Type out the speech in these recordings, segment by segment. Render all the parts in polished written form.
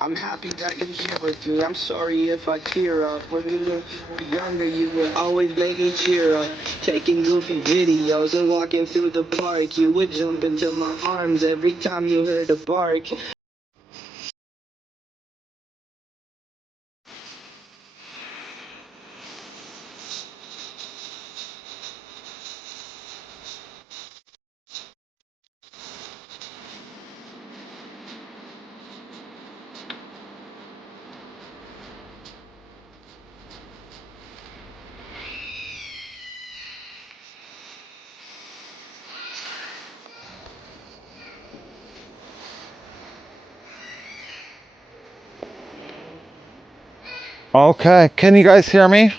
I'm happy that you're here with me. I'm sorry if I tear up. When you were younger, you would always make me cheer up. Taking goofy videos and walking through the park. You would jump into my arms every time you heard a bark. Okay, can you guys hear me?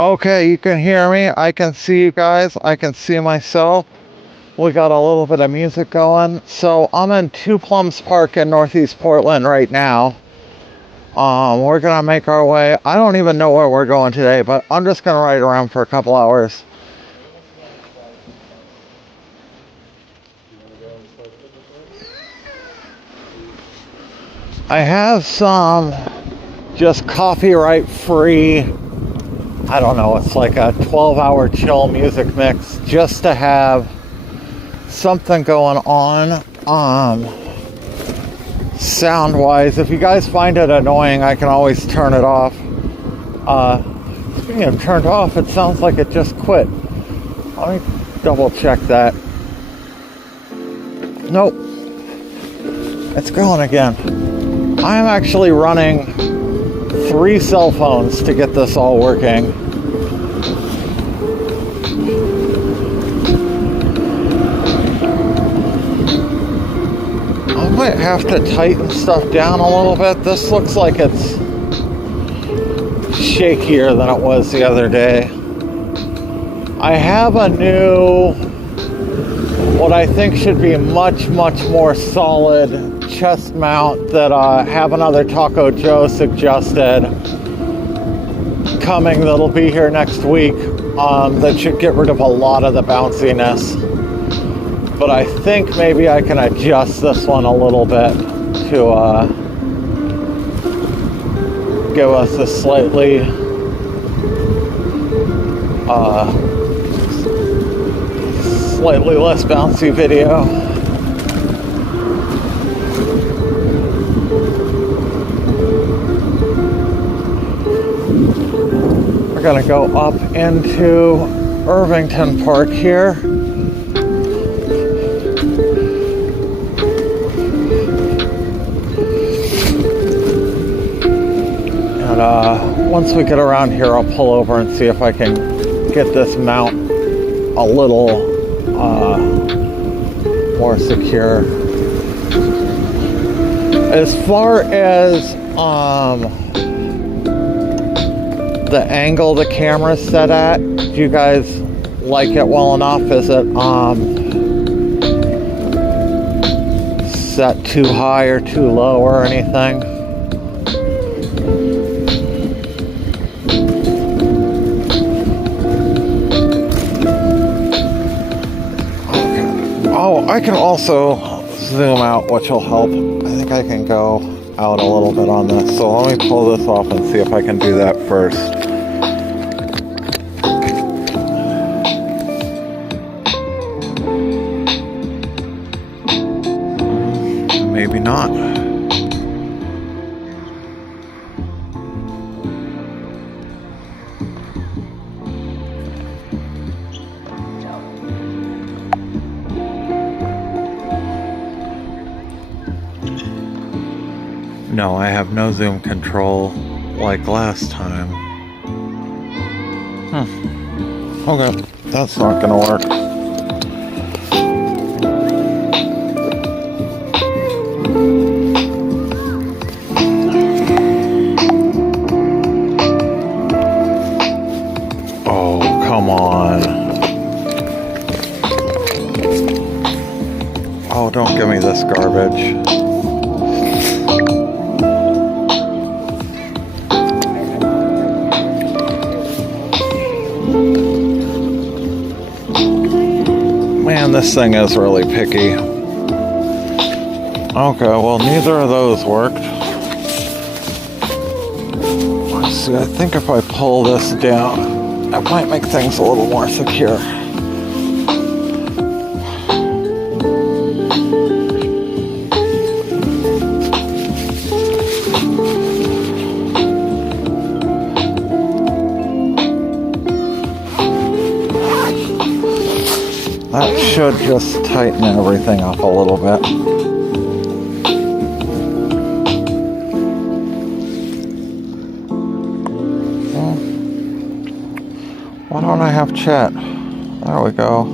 Okay, you can hear me. I can see you guys. I can see myself. We got a little bit of music going. So I'm in Two Plums Park in Northeast Portland right now. We're gonna make our way. I don't even know where we're going today, but I'm just gonna ride around for a couple hours. I have some just copyright free, I don't know, it's like a 12-hour chill music mix just to have something going on sound wise. If you guys find it annoying, I can always turn it off. Speaking of turned off, it sounds like it just quit. Let me double check that. Nope, it's going again. I am actually running 3 cell phones to get this all working. I might have to tighten stuff down a little bit. This looks like it's shakier than it was the other day. I have a new, what I think should be much more solid chest mount that Have Another Taco Joe suggested coming, that'll be here next week, that should get rid of a lot of the bounciness. But I think maybe I can adjust this one a little bit to give us a slightly less bouncy video. We're gonna go up into Irvington Park here. And once we get around here, I'll pull over and see if I can get this mount a little more secure. As far as the angle the camera's set at, do you guys like it well enough? Is it set too high or too low or anything? Okay. Oh, I can also zoom out, which will help. I think I can go out a little bit on this. So let me pull this off and see if I can do that first. Maybe not. No, I have no zoom control like last time. Okay, that's not gonna work. Oh, come on. Oh, don't give me this garbage. Man, this thing is really picky. Okay, well, neither of those worked. Let's see, I think if I pull this down, that might make things a little more secure. That should just tighten everything up a little bit. Well, why don't I have chat? There we go.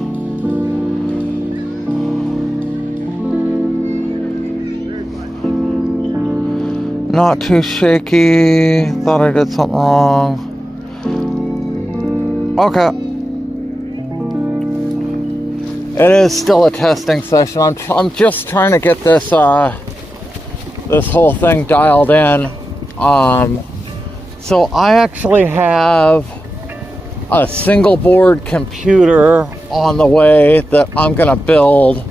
Not too shaky. Thought I did something wrong. Okay. It is still a testing session. I'm just trying to get this this whole thing dialed in. So I actually have a single board computer on the way that I'm gonna build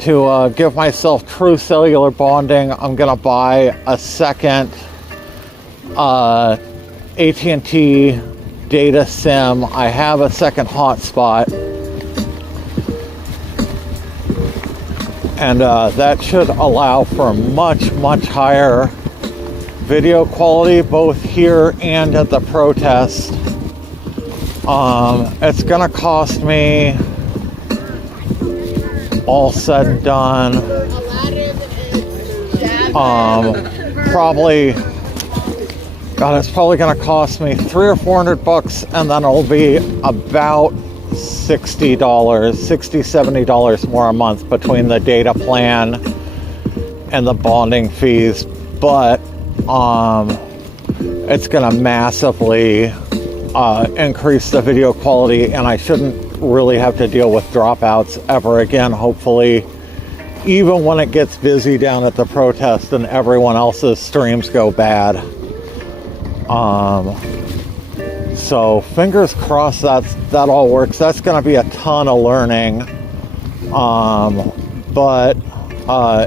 to give myself true cellular bonding. I'm gonna buy a second AT&T data SIM. I have a second hotspot. And that should allow for much higher video quality, both here and at the protest. It's gonna cost me, all said and done, it's probably gonna cost me $300 or $400, and then it'll be about $60, $70 more a month between the data plan and the bonding fees. But it's gonna massively increase the video quality, and I shouldn't really have to deal with dropouts ever again, hopefully, even when it gets busy down at the protest and everyone else's streams go bad. So fingers crossed that all works. That's going to be a ton of learning. But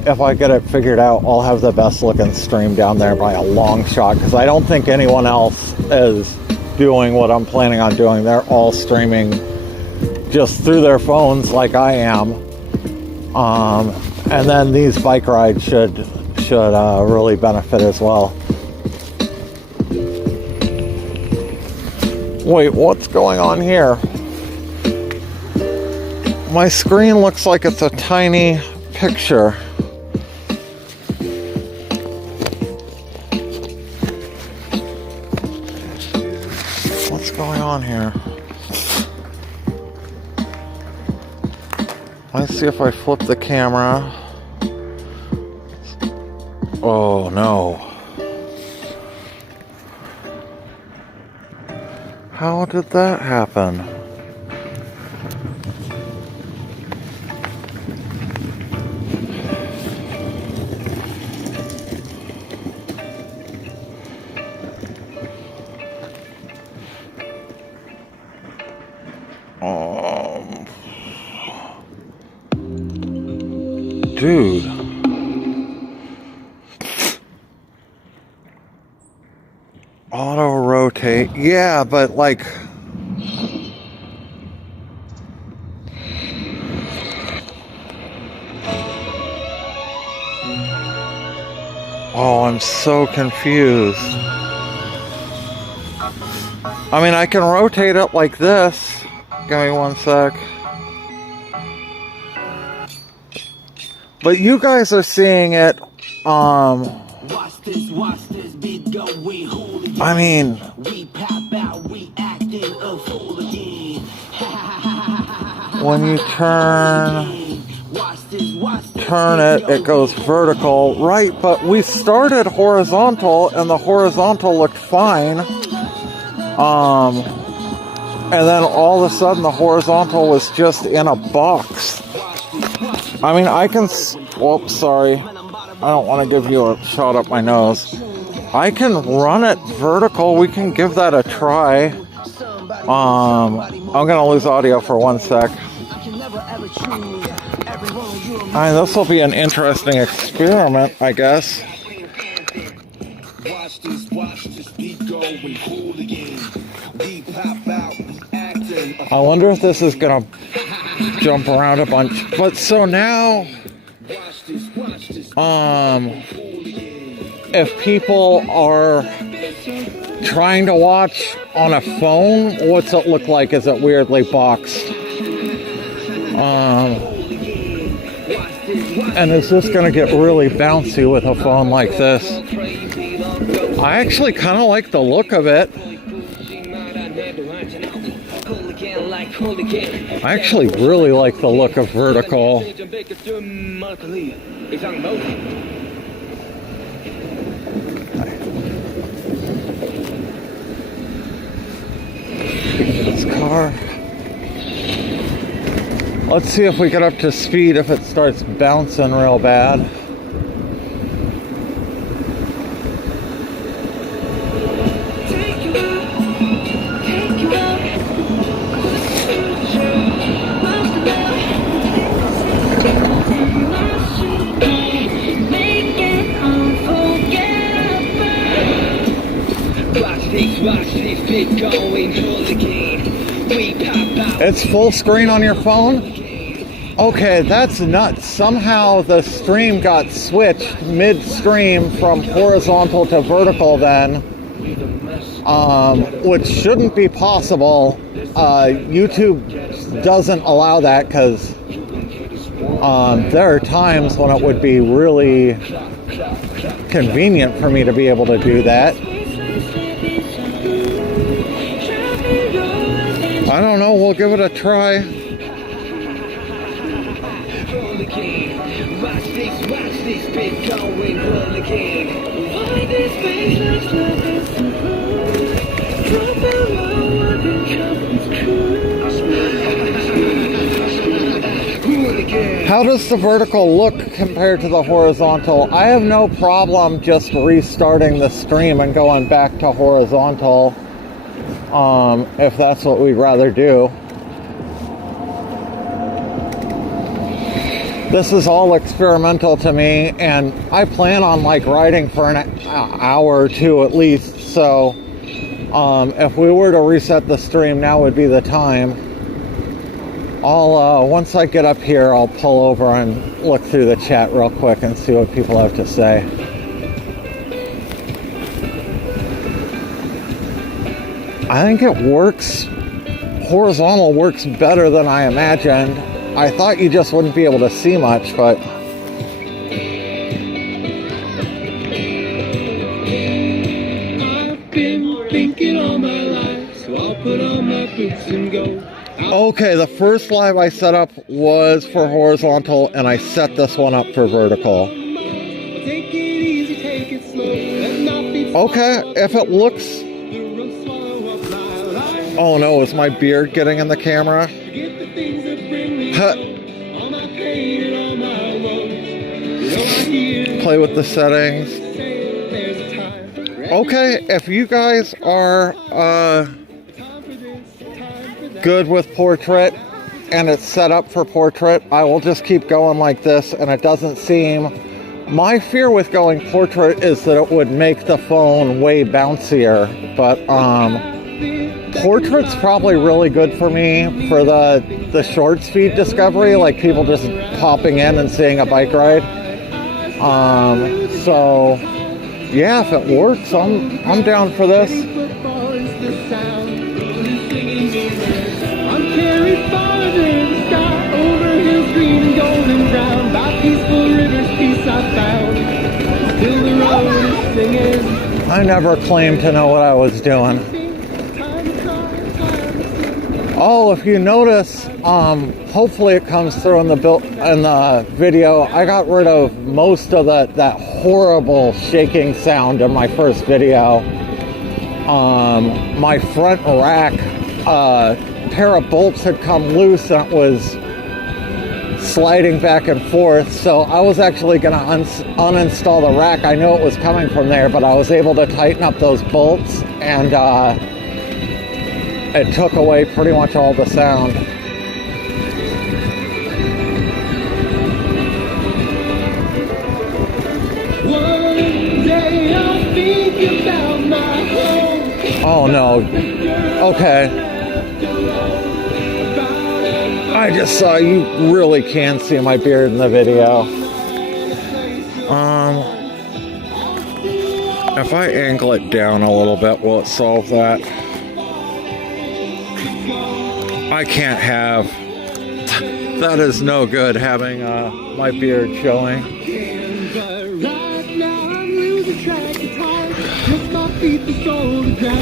if I get it figured out, I'll have the best looking stream down there by a long shot, because I don't think anyone else is doing what I'm planning on doing. They're all streaming just through their phones like I am. And then these bike rides should really benefit as well. Wait, what's going on here? My screen looks like it's a tiny picture. What's going on here? Let's see if I flip the camera. Oh no. How did that happen? Dude. Auto rotate. Yeah, but like, oh, I'm so confused. I mean, I can rotate it like this. Give me one sec. But you guys are seeing it, I mean, when you turn it, it goes vertical, right? But we started horizontal, and the horizontal looked fine. And then all of a sudden, the horizontal was just in a box. I mean, I can, whoops, sorry. I don't want to give you a shot up my nose. I can run it vertical. We can give that a try. I'm going to lose audio for one sec. Alright, this will be an interesting experiment, I guess. I wonder if this is gonna jump around a bunch. But so now, if people are trying to watch on a phone, what's it look like? Is it weirdly boxed? And is this gonna get really bouncy with a phone like this? I actually kind of like the look of it. I actually really like the look of vertical. This car. Let's see if we get up to speed if it starts bouncing real bad. It's full screen on your phone? Okay, that's nuts. Somehow the stream got switched mid-stream from horizontal to vertical then, which shouldn't be possible. YouTube doesn't allow that because there are times when it would be really convenient for me to be able to do that. I don't know, we'll give it a try. How does the vertical look compared to the horizontal? I have no problem just restarting the stream and going back to horizontal. If that's what we'd rather do. This is all experimental to me, and I plan on like riding for an hour or two at least, so if we were to reset the stream, now would be the time. Once I get up here, I'll pull over and look through the chat real quick and see what people have to say. I think it works. Horizontal works better than I imagined. I thought you just wouldn't be able to see much, but I've been thinking all my life, so I'll put on my boots and go. Okay, the first live I set up was for horizontal, and I set this one up for vertical. Okay, if it looks... Oh no, is my beard getting in the camera? Play with the settings. Okay, if you guys are good with portrait and it's set up for portrait, I will just keep going like this, and it doesn't seem... My fear with going portrait is that it would make the phone way bouncier, but portrait's probably really good for me for the short speed discovery, like people just popping in and seeing a bike ride. So yeah, if it works, I'm down for this. I'm carried farther in the sky, over hills green and golden brown, by peaceful rivers peace I found, still the road is singing. I never claimed to know what I was doing. Oh, if you notice, hopefully it comes through in the video. I got rid of most of that horrible shaking sound in my first video. My front rack, pair of bolts had come loose and it was sliding back and forth, so I was actually going to uninstall the rack. I knew it was coming from there, but I was able to tighten up those bolts, and it took away pretty much all the sound. Oh no. Okay. I just saw you really can see my beard in the video. If I angle it down a little bit, will it solve that? I can't have. That is no good having my beard showing.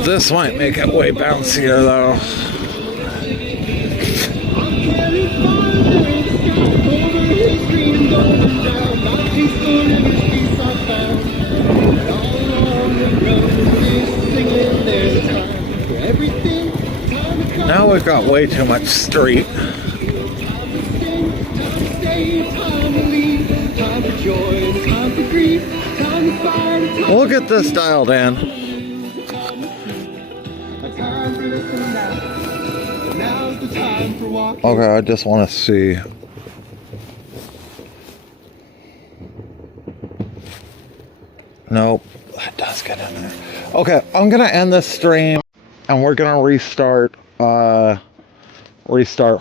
This might make it way bouncier though. Now we've got way too much street. We'll get this dialed in. Okay, I just want to see. Nope, that does get in there. Okay, I'm gonna end this stream and we're gonna restart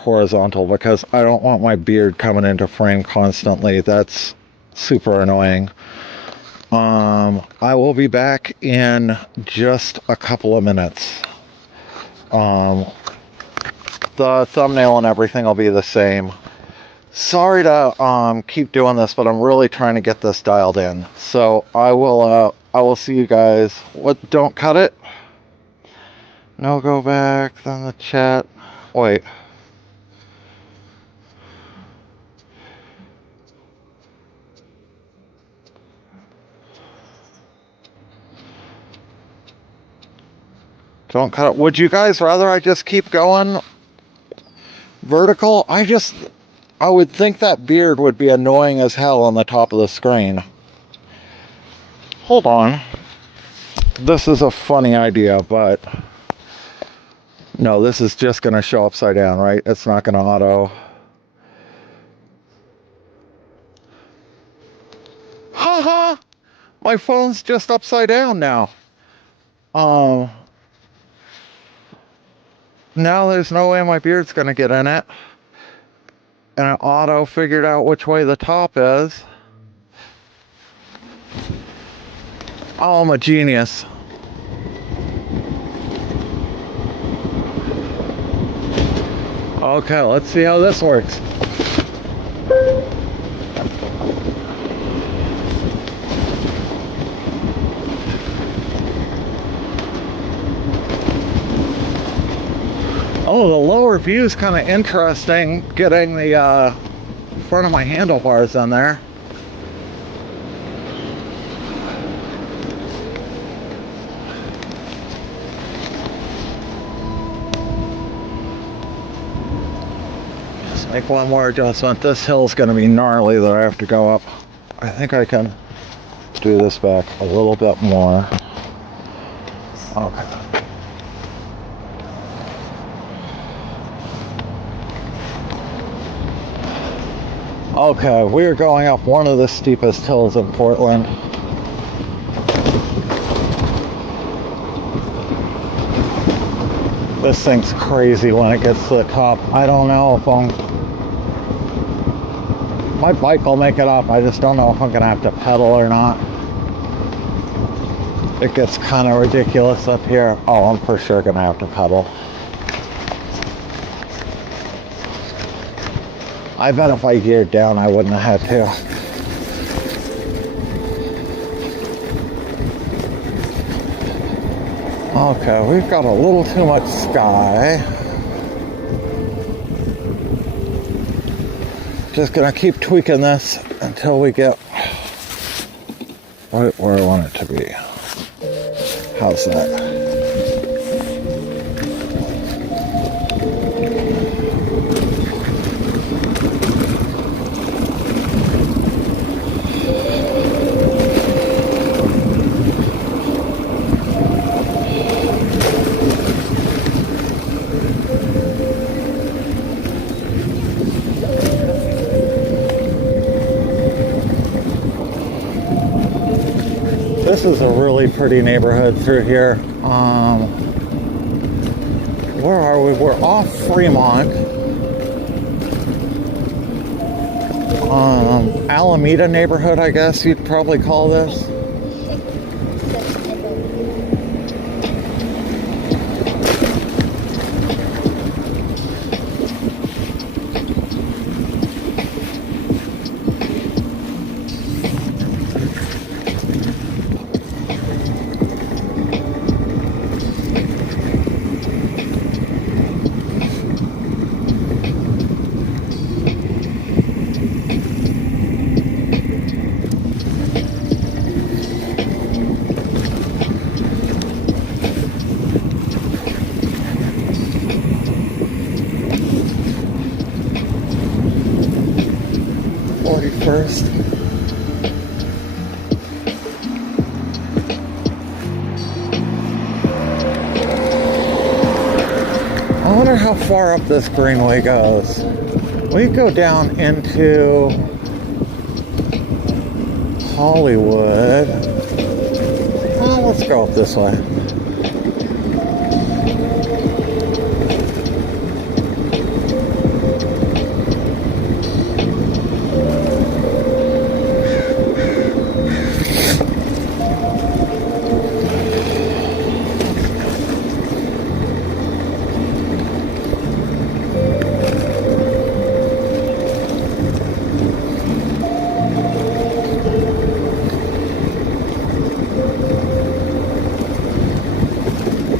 horizontal because I don't want my beard coming into frame constantly. That's super annoying. I will be back in just a couple of minutes. The thumbnail and everything will be the same. Sorry to keep doing this, but I'm really trying to get this dialed in. So I will see you guys. What? Don't cut it. No, go back. Then the chat. Wait. Don't cut it. Would you guys rather I just keep going vertical? I would think that beard would be annoying as hell on the top of the screen. Hold on. This is a funny idea, but no, this is just going to show upside down, right? It's not going to auto. Haha! My phone's just upside down now. Now there's no way my beard's going to get in it. And it auto figured out which way the top is. Oh, I'm a genius. Okay, let's see how this works. Oh, the lower view is kind of interesting, getting the front of my handlebars on there. Just make one more adjustment. This hill's going to be gnarly that I have to go up. I think I can do this back a little bit more. Okay. Okay, we're going up one of the steepest hills in Portland. This thing's crazy when it gets to the top. I don't know if my bike will make it up. I just don't know if I'm gonna have to pedal or not. It gets kind of ridiculous up here. Oh, I'm for sure gonna have to pedal. I bet if I geared down, I wouldn't have had to. Okay, we've got a little too much sky. Just gonna keep tweaking this until we get right where I want it to be. How's that? This is a really pretty neighborhood through here. Where are we? We're off Fremont. Alameda neighborhood, I guess you'd probably call this. First. I wonder how far up this greenway goes. We go down into Hollywood. Oh, let's go up this way.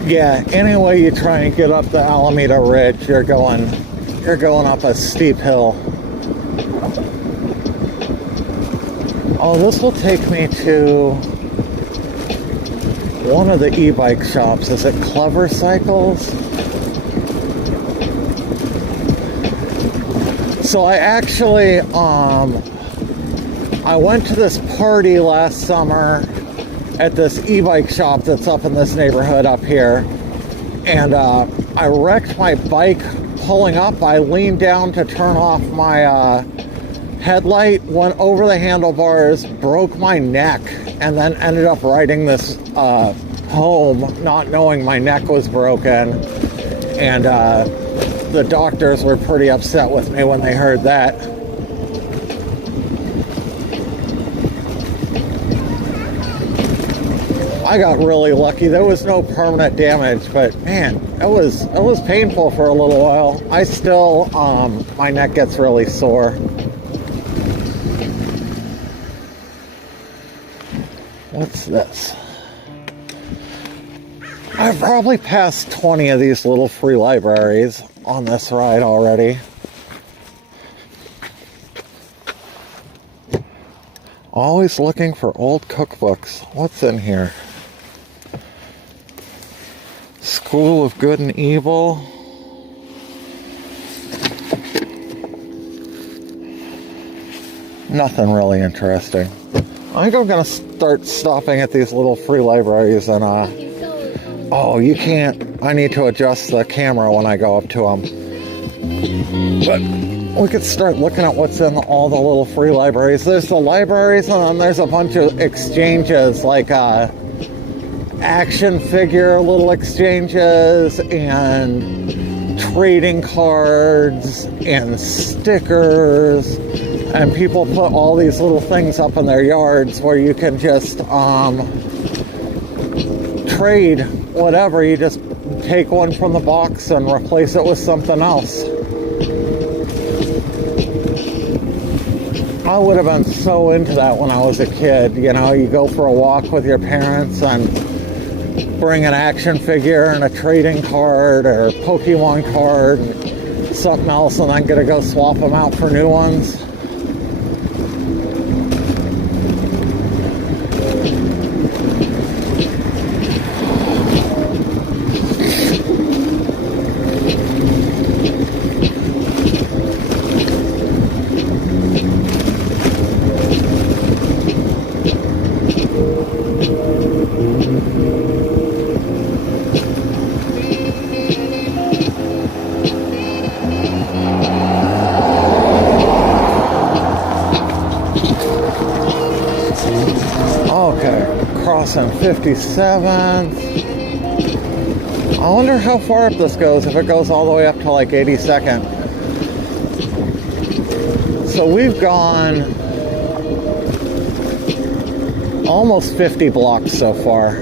Yeah, any way you try and get up the Alameda Ridge, you're going up a steep hill. Oh, this will take me to one of the e-bike shops. Is it Clever Cycles? So I actually, I went to this party last summer at this e-bike shop that's up in this neighborhood up here, and I wrecked my bike pulling up. I leaned down to turn off my headlight, went over the handlebars, broke my neck, and then ended up riding this home not knowing my neck was broken. And the doctors were pretty upset with me when they heard that. I got really lucky. There was no permanent damage, but man, it was painful for a little while. I still, my neck gets really sore. What's this? I've probably passed 20 of these little free libraries on this ride already. Always looking for old cookbooks. What's in here? School of Good and Evil. Nothing really interesting. I think I'm gonna start stopping at these little free libraries and oh, you can't. I need to adjust the camera when I go up to them. But we could start looking at what's in all the little free libraries. There's the libraries, and then there's a bunch of exchanges, like action figure little exchanges, and trading cards, and stickers. And people put all these little things up in their yards where you can just trade whatever. You just take one from the box and replace it with something else. I would have been so into that when I was a kid. You know, you go for a walk with your parents and bring an action figure and a trading card or a Pokemon card and something else, and then go swap them out for new ones. Okay, crossing 57th. I wonder how far up this goes, if it goes all the way up to like 82nd. So we've gone almost 50 blocks so far.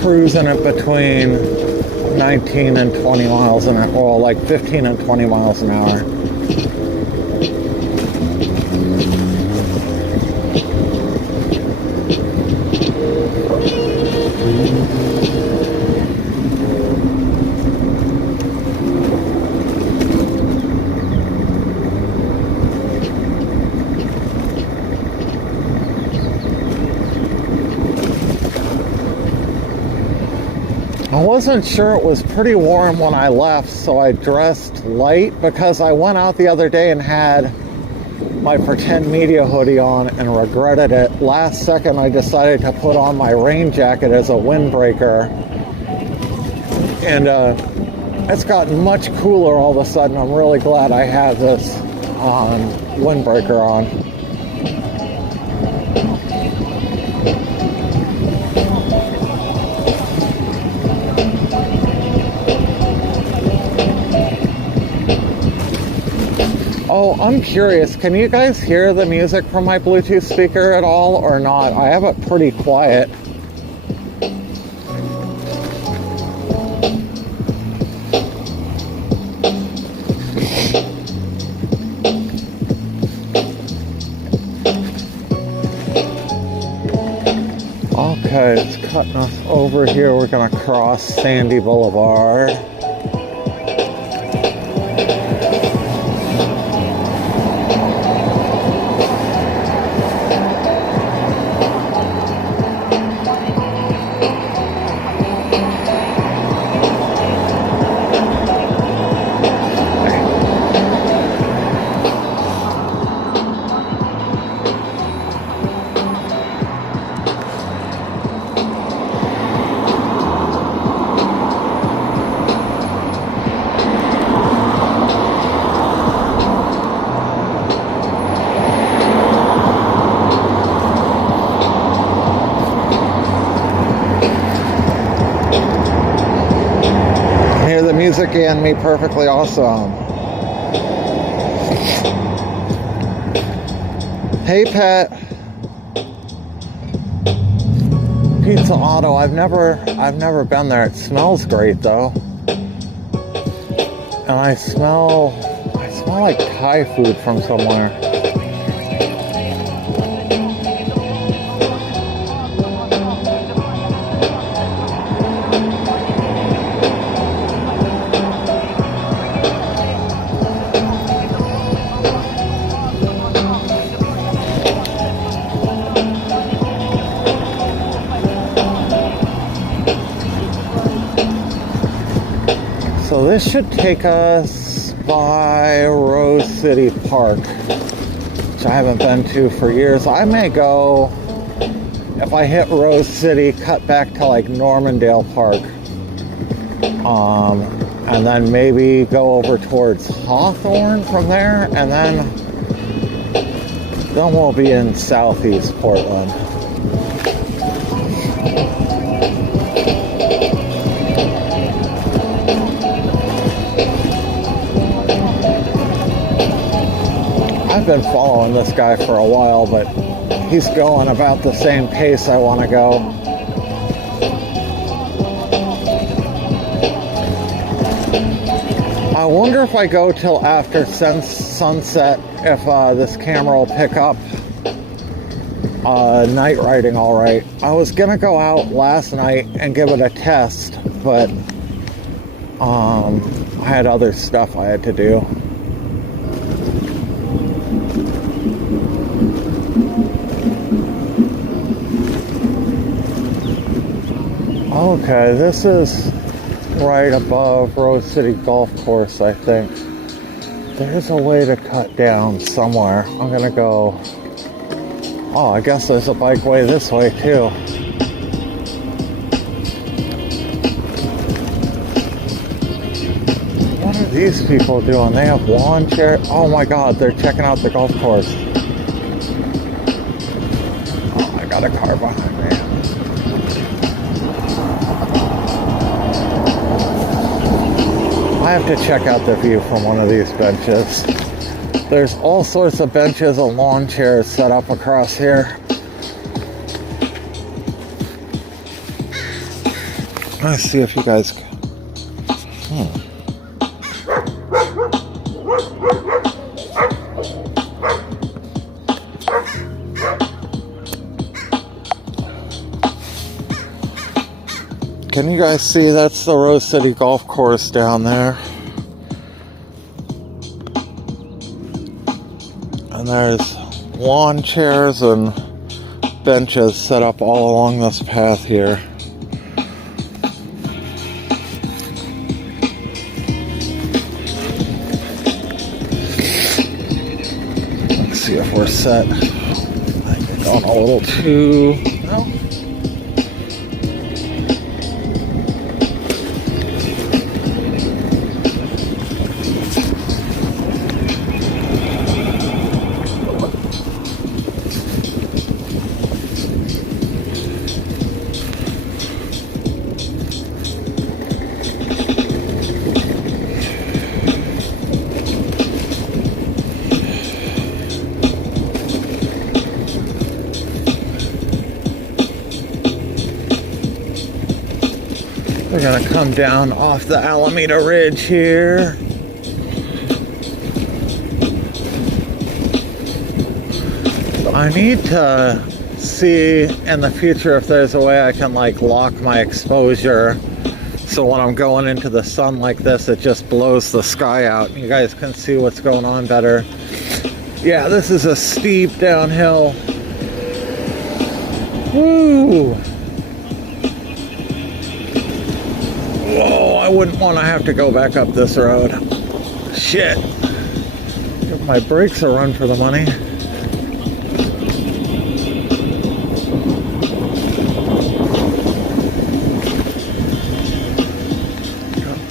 Cruising it between 19 and 20 miles an hour, well, like 15 and 20 miles an hour. I wasn't sure. It was pretty warm when I left, so I dressed light because I went out the other day and had my PretendMedia hoodie on and regretted it. Last second I decided to put on my rain jacket as a windbreaker, and it's gotten much cooler all of a sudden. I'm really glad I had this windbreaker on. Oh, I'm curious, can you guys hear the music from my Bluetooth speaker at all or not? I have it pretty quiet. Okay, it's cutting us over here. We're gonna cross Sandy Boulevard. Music and me perfectly awesome. Hey Pet. Pizza Auto. I've never been there. It smells great though. And I smell like Thai food from somewhere. So this should take us by Rose City Park, which I haven't been to for years. I may go, if I hit Rose City, cut back to like Normandale Park, and then maybe go over towards Hawthorne from there, and then we'll be in Southeast Portland. I've been following this guy for a while, but he's going about the same pace I want to go. I wonder if I go till after sunset, if this camera will pick up night riding all right. I was gonna go out last night and give it a test, but I had other stuff I had to do. Okay, this is right above Rose City Golf Course, I think. There's a way to cut down somewhere. I'm gonna go... Oh, I guess there's a bikeway this way too. What are these people doing? They have lawn chair. Oh my God, they're checking out the golf course. Oh, I got a car behind me. I have to check out the view from one of these benches. There's all sorts of benches and lawn chairs set up across here. Let's see if you guys can. Can you guys see? That's the Rose City Golf Course down there. And there's lawn chairs and benches set up all along this path here. Let's see if we're set. I think we're going a little too... No. We're gonna come down off the Alameda Ridge here. I need to see in the future if there's a way I can like lock my exposure so when I'm going into the sun like this it just blows the sky out and you guys can see what's going on better. Yeah, this is a steep downhill. Woo! Whoa, I wouldn't want to have to go back up this road. Shit. Give my brakes a run for the money.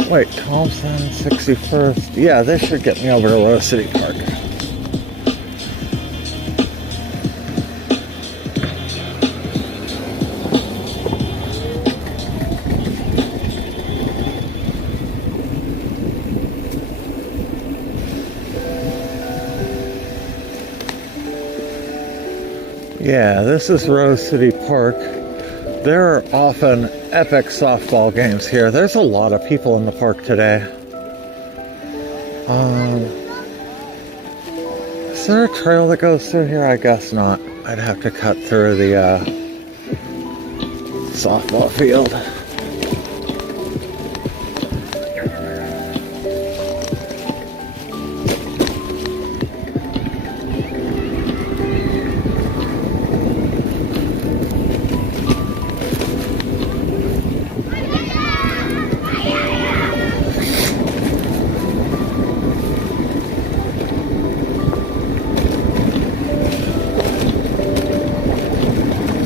Wait, Thompson, 61st. Yeah, this should get me over to Rose City Park. Yeah, this is Rose City Park. There are often epic softball games here. There's a lot of people in the park today. Is there a trail that goes through here? I guess not. I'd have to cut through the softball field.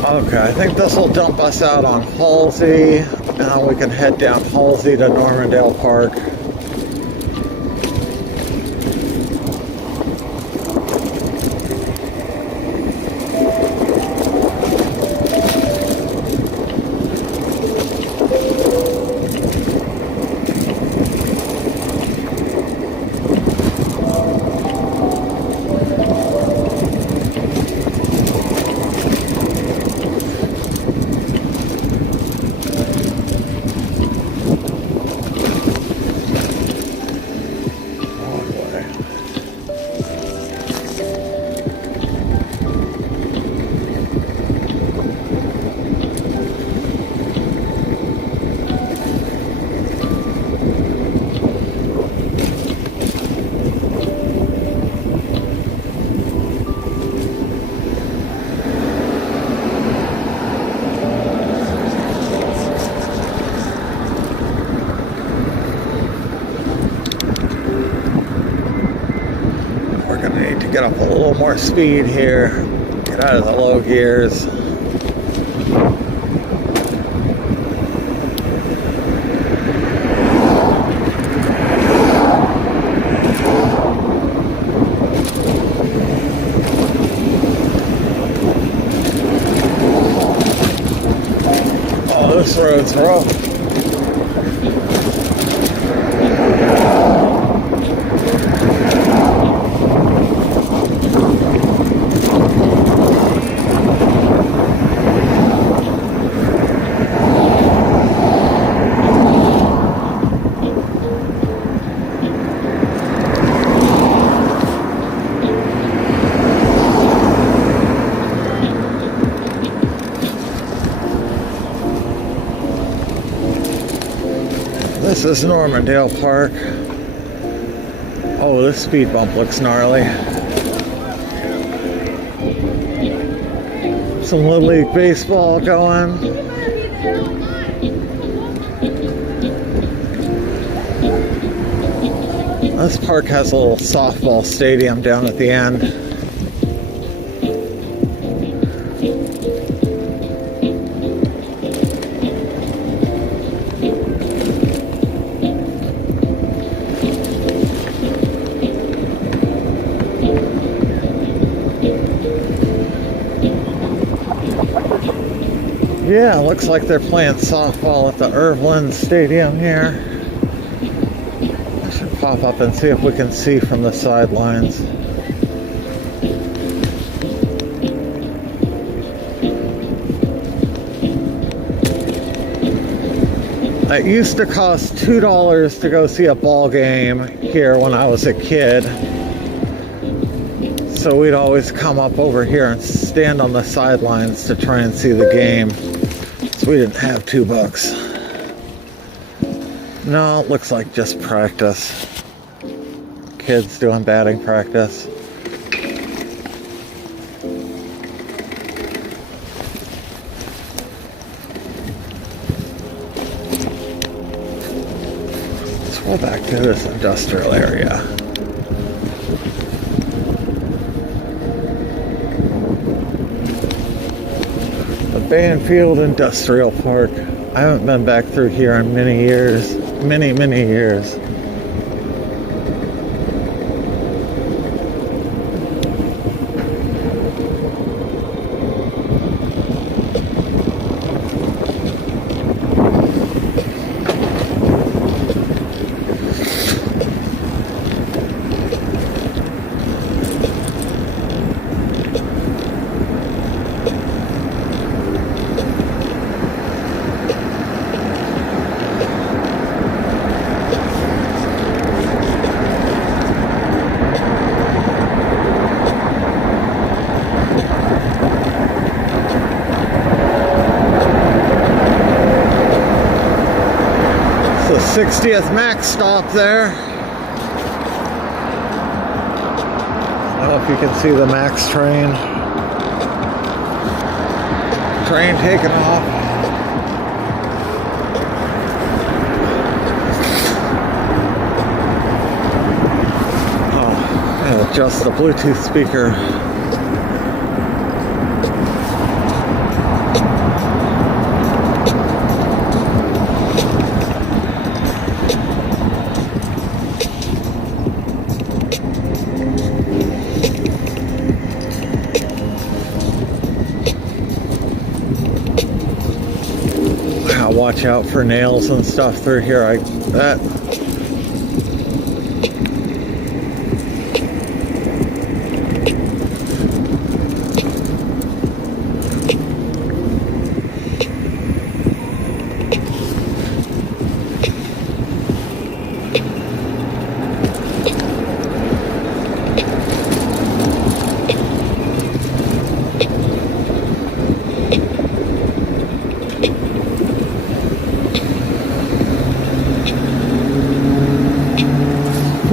Okay, I think this will dump us out on Halsey, and then we can head down Halsey to Normandale Park. Get up a little more speed here, get out of the low gears. This road's rough. This is Normandale Park. Oh, this speed bump looks gnarly. Some Little League baseball going. This park has a little softball stadium down at the end. Yeah, looks like they're playing softball at the Irvin Stadium here. I should pop up and see if we can see from the sidelines. It used to cost $2 to go see a ball game here when I was a kid. So we'd always come up over here and stand on the sidelines to try and see the game. So we didn't have $2. No, it looks like just practice. Kids doing batting practice. Let's roll back to this industrial area. Banfield Industrial Park. I haven't been back through here in many years. Many years. The 60th Max stop there. I don't know if you can see the Max train. Train taking off. Oh, and adjust the Bluetooth speaker. Watch out for nails and stuff through here. That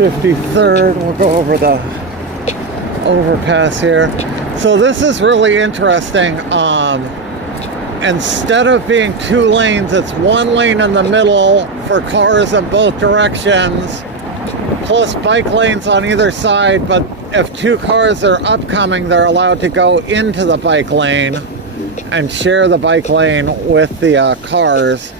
53rd. We'll go over the overpass here. So this is really interesting. Instead of being 2 lanes, it's 1 lane in the middle for cars in both directions, plus bike lanes on either side. But if 2 cars are upcoming, they're allowed to go into the bike lane and share the bike lane with the cars,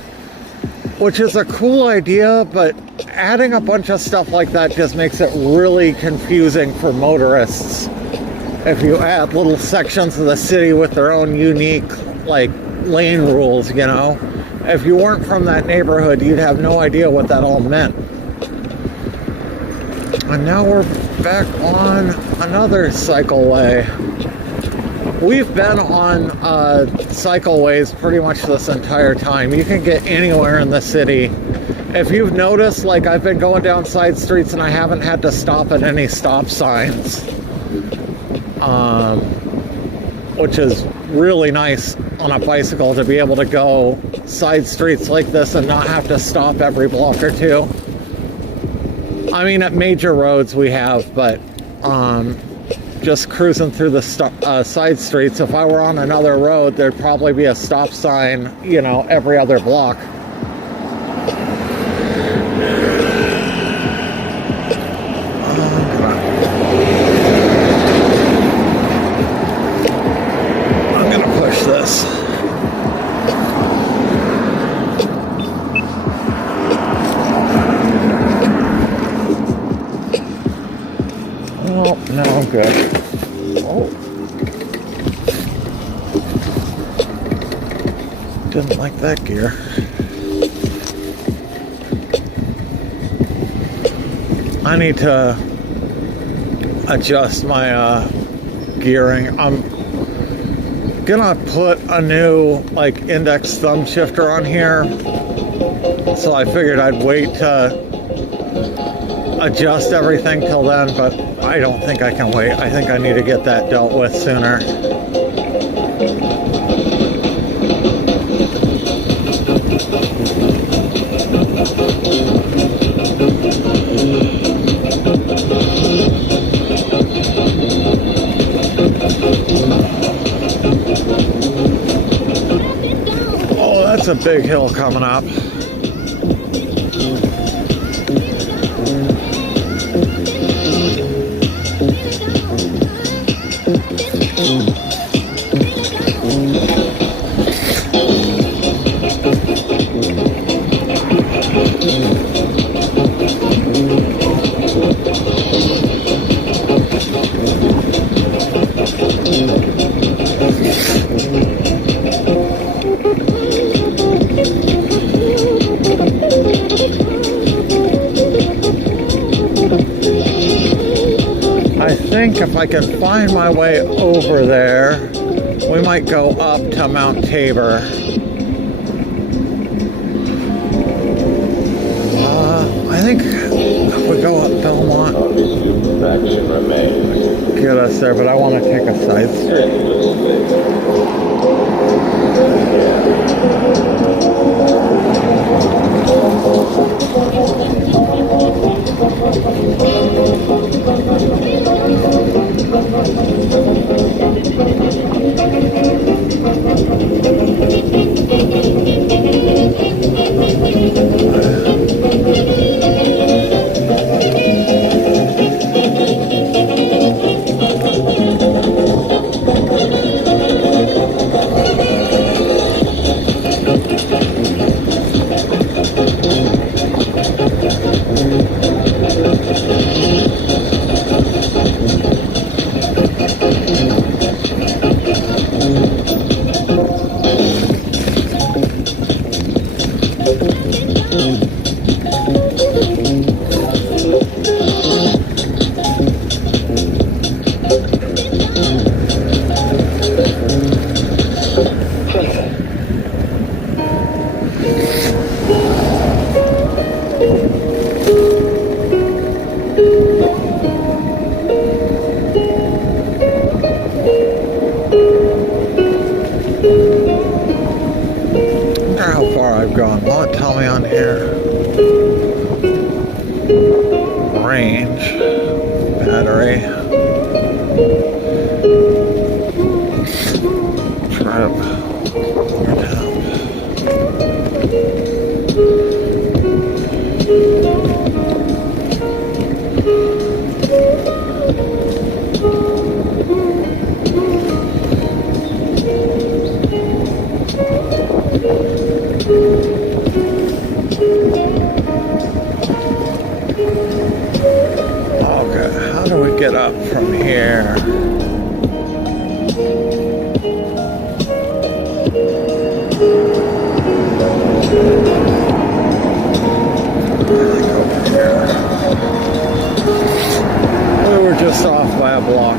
which is a cool idea, but adding a bunch of stuff like that just makes it really confusing for motorists. If you add little sections of the city with their own unique, like, lane rules, you know, If you weren't from that neighborhood, you'd have no idea what that all meant. And now we're back on another cycleway. We've been on cycleways pretty much this entire time. You can get anywhere in the city. If you've noticed, like, I've been going down side streets and I haven't had to stop at any stop signs, which is really nice on a bicycle to be able to go side streets like this and not have to stop every block or two. I mean, at major roads we have, but just cruising through the side streets, if I were on another road, there'd probably be a stop sign, you know, every other block. I'm gonna push this. Oh, no, I'm good. Oh. Didn't like that gear. I need to adjust my gearing. I'm gonna put a new, like, index thumb shifter on here. So I figured I'd wait to adjust everything till then, but I don't think I can wait. I think I need to get that dealt with sooner. Oh, that's a big hill coming up. I think if I can find my way over there, we might go up to Mount Tabor. I think if we go up Belmont, get us there, but I want to take a side street. Get up from here. just off by a block.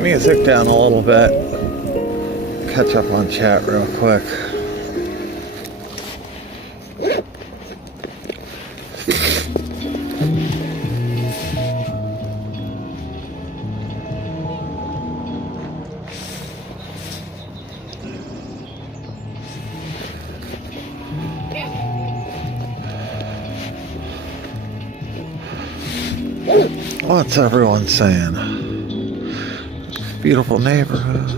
Music down a little bit. Catch up on chat real quick. What's everyone saying? Beautiful neighborhood.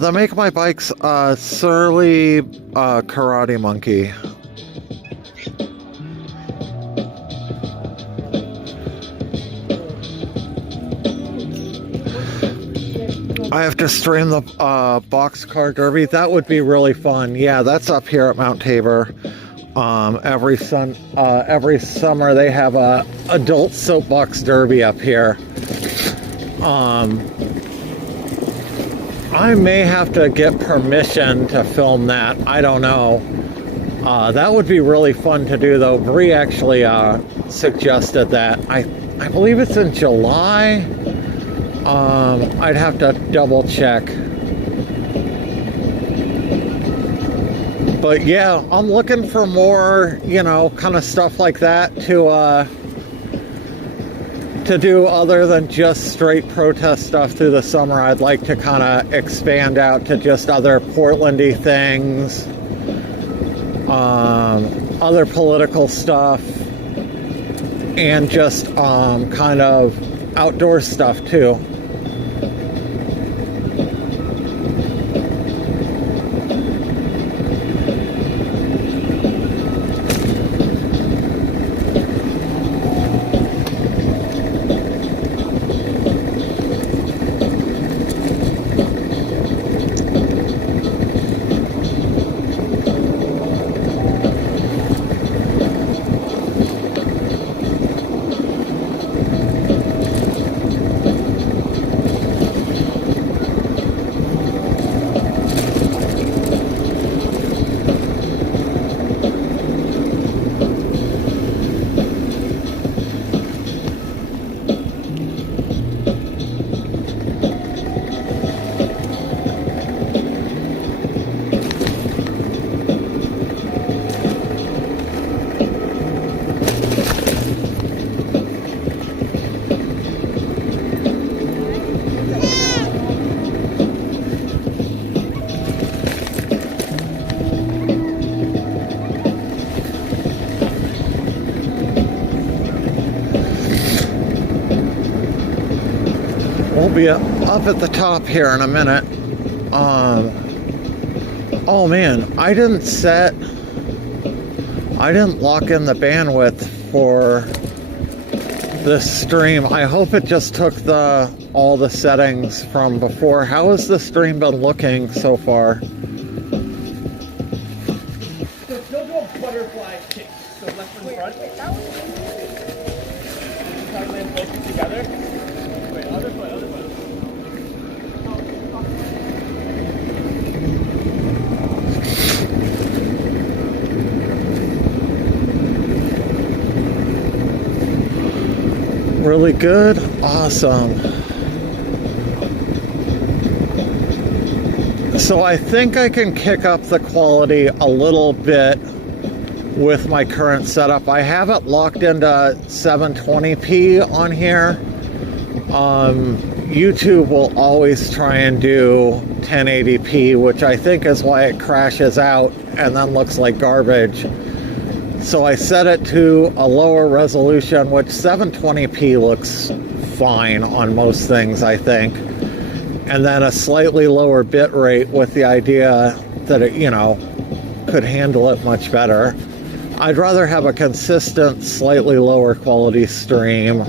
They make my bikes Surly Karate Monkey. I have to stream the boxcar derby. That would be really fun. Yeah, that's up here at Mount Tabor. Every summer they have a adult soapbox derby up here. I may have to get permission to film that. I don't know. That would be really fun to do, though. Bree actually suggested that. I believe it's in July. I'd have to double check. But yeah, I'm looking for more, you know, kind of stuff like that to do other than just straight protest stuff through the summer. I'd like to kind of expand out to just other Portlandy things, other political stuff, and just kind of outdoor stuff too. We'll be up at the top here in a minute. Oh man, I didn't lock in the bandwidth for this stream. I hope it just took all the settings from before. How has the stream been looking so far? So still do a butterfly kick. So left and front. Try to land both feet together. Wait, other foot, other foot. Really good? Awesome. So I think I can kick up the quality a little bit with my current setup. I have it locked into 720p on here. YouTube will always try and do 1080p, which I think is why it crashes out and then looks like garbage. So I set it to a lower resolution, which 720p looks fine on most things, I think. And then a slightly lower bit rate with the idea that it, could handle it much better. I'd rather have a consistent, slightly lower quality stream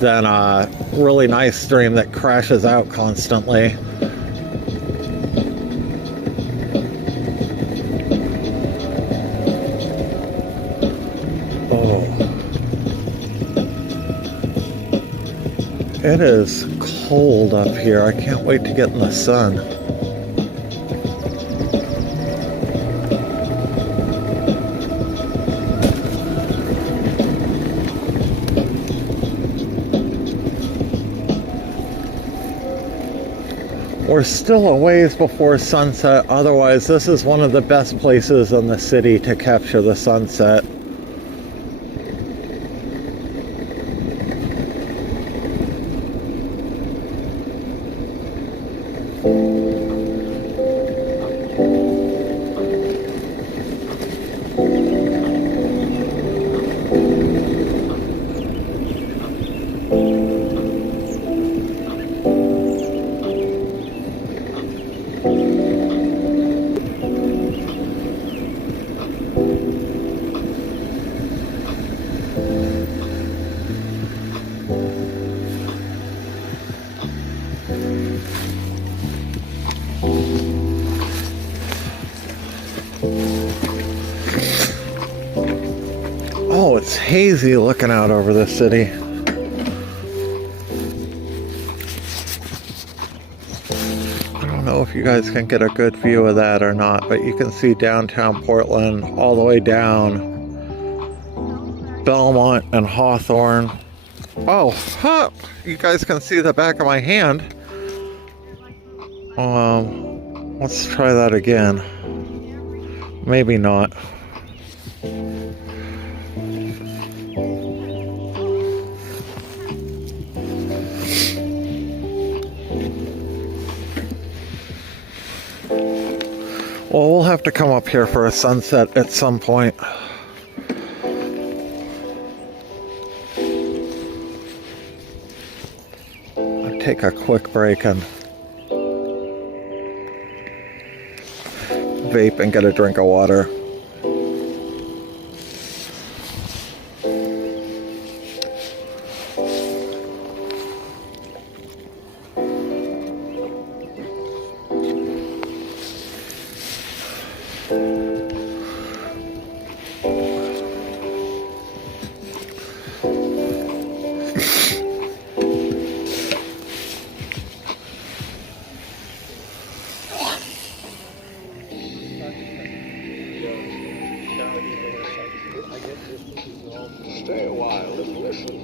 than a really nice stream that crashes out constantly. It is cold up here. I can't wait to get in the sun. We're still a ways before sunset. Otherwise, this is one of the best places in the city to capture the sunset. Oh, it's hazy looking out over the city. I don't know if you guys can get a good view of that or not, but you can see downtown Portland all the way down Belmont and Hawthorne. Oh, you guys can see the back of my hand. Let's try that again. Maybe not. Well, we'll have to come up here for a sunset at some point. I'll take a quick break and vape and get a drink of water. Stay a while and listen.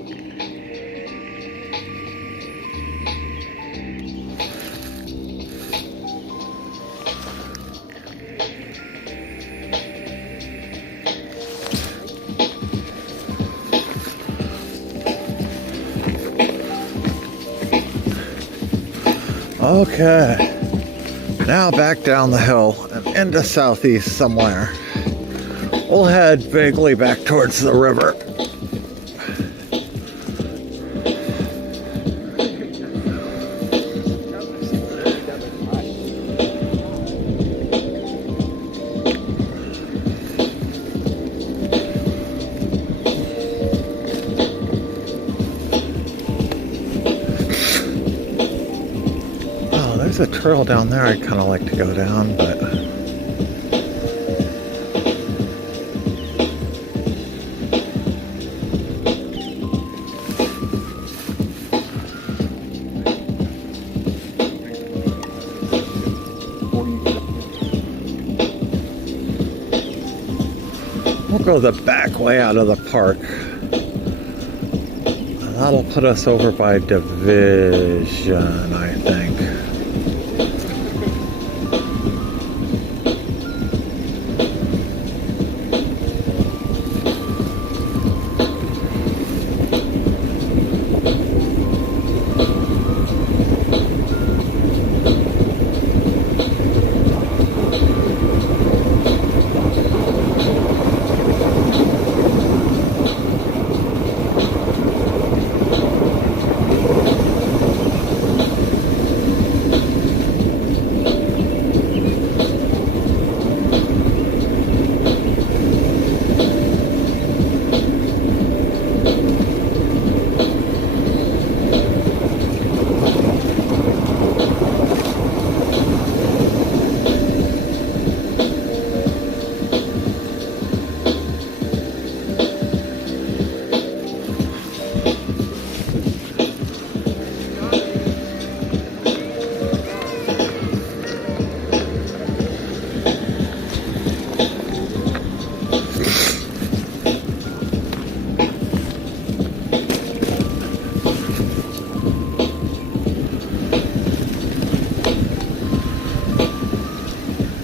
Okay, now back down the hill and into southeast somewhere. We'll head vaguely back towards the river. There's a trail down there I'd kind of like to go down, but... We'll go the back way out of the park. That'll put us over by Division, I think.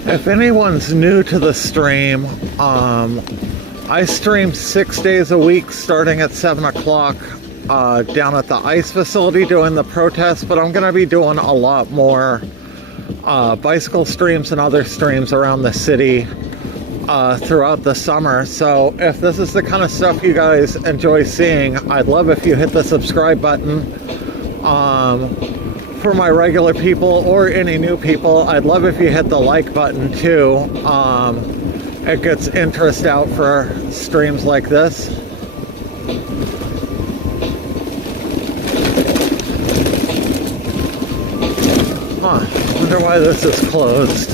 If anyone's new to the stream, I stream 6 days a week starting at 7 o'clock down at the ice facility doing the protest, but I'm going to be doing a lot more bicycle streams and other streams around the city throughout the summer. So if this is the kind of stuff you guys enjoy seeing, I'd love if you hit the subscribe button. For my regular people or any new people, I'd love if you hit the like button too. It gets interest out for streams like this. Huh, wonder why this is closed.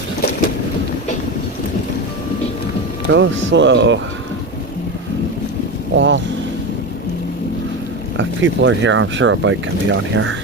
Go slow. Well, if people are here, I'm sure a bike can be on here.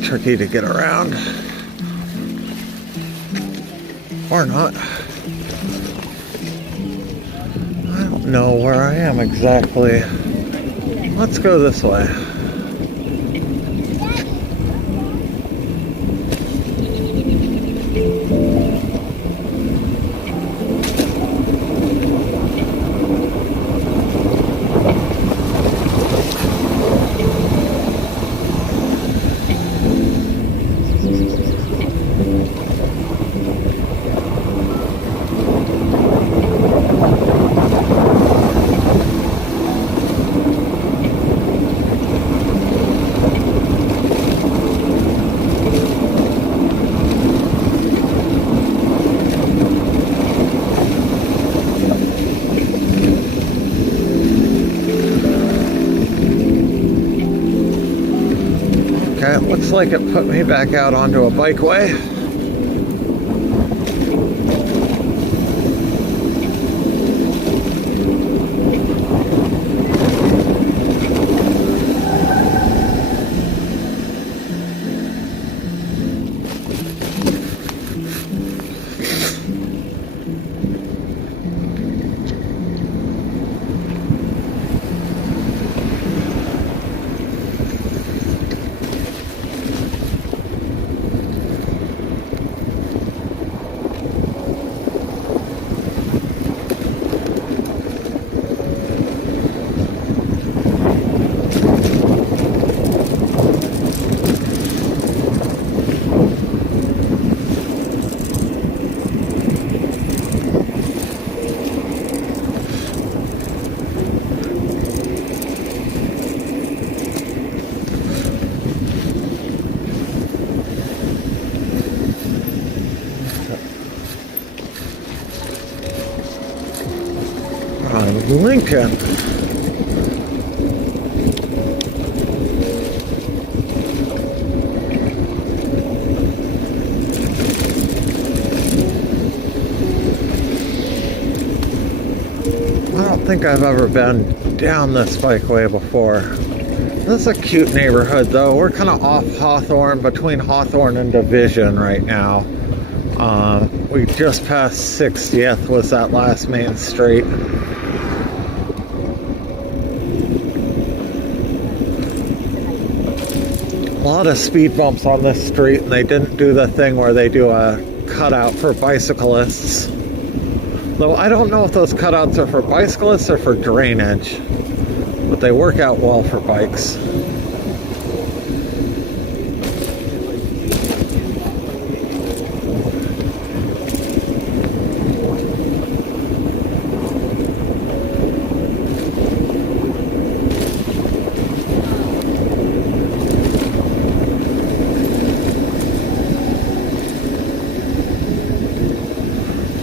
Tricky to get around, or not. I don't know where I am exactly. Let's go this way. looks like it put me back out onto a bikeway. Lincoln. I don't think I've ever been down this bikeway before. This is a cute neighborhood though. We're kind of off Hawthorne, between Hawthorne and Division right now. We just passed 60th was that last main street. A lot of speed bumps on this street, and they didn't do the thing where they do a cutout for bicyclists. Though I don't know if those cutouts are for bicyclists or for drainage, but they work out well for bikes.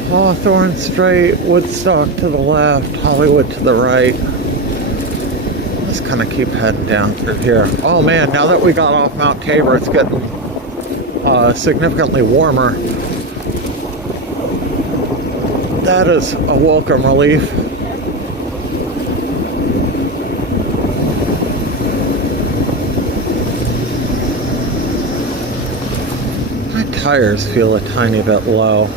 Hawthorne straight, Woodstock to the left, Hollywood to the right. Let's kind of keep heading down through here. Oh man, now that we got off Mount Tabor, it's getting significantly warmer. That is a welcome relief. My tires feel a tiny bit low.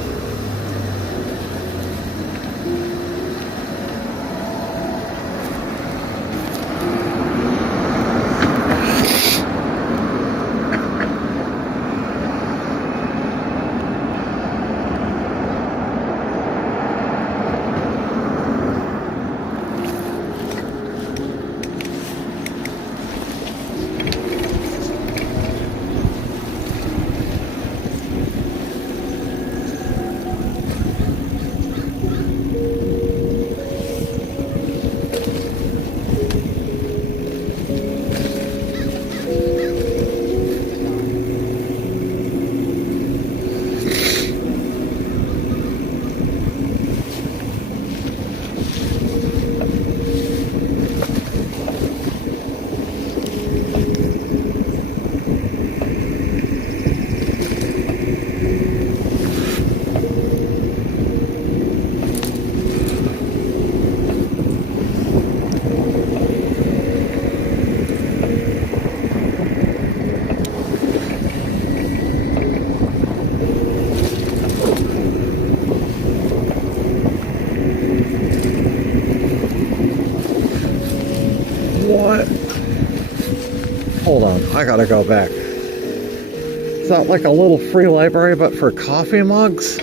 Hold on, I gotta go back. Is that like a little free library but for coffee mugs?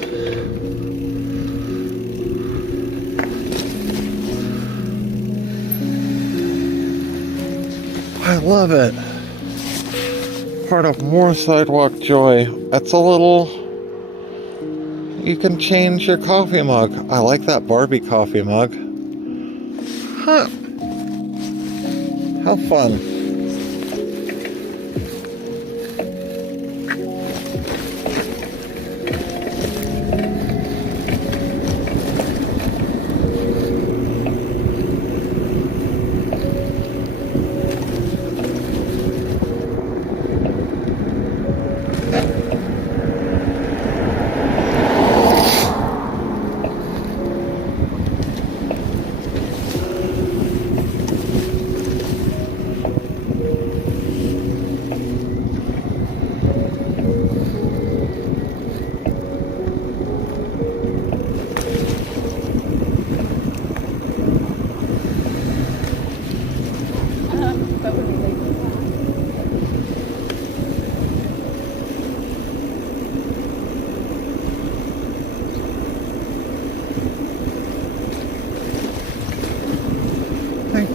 I love it. Part of More Sidewalk Joy. It's a little... You can change your coffee mug. I like that Barbie coffee mug. Huh. How fun.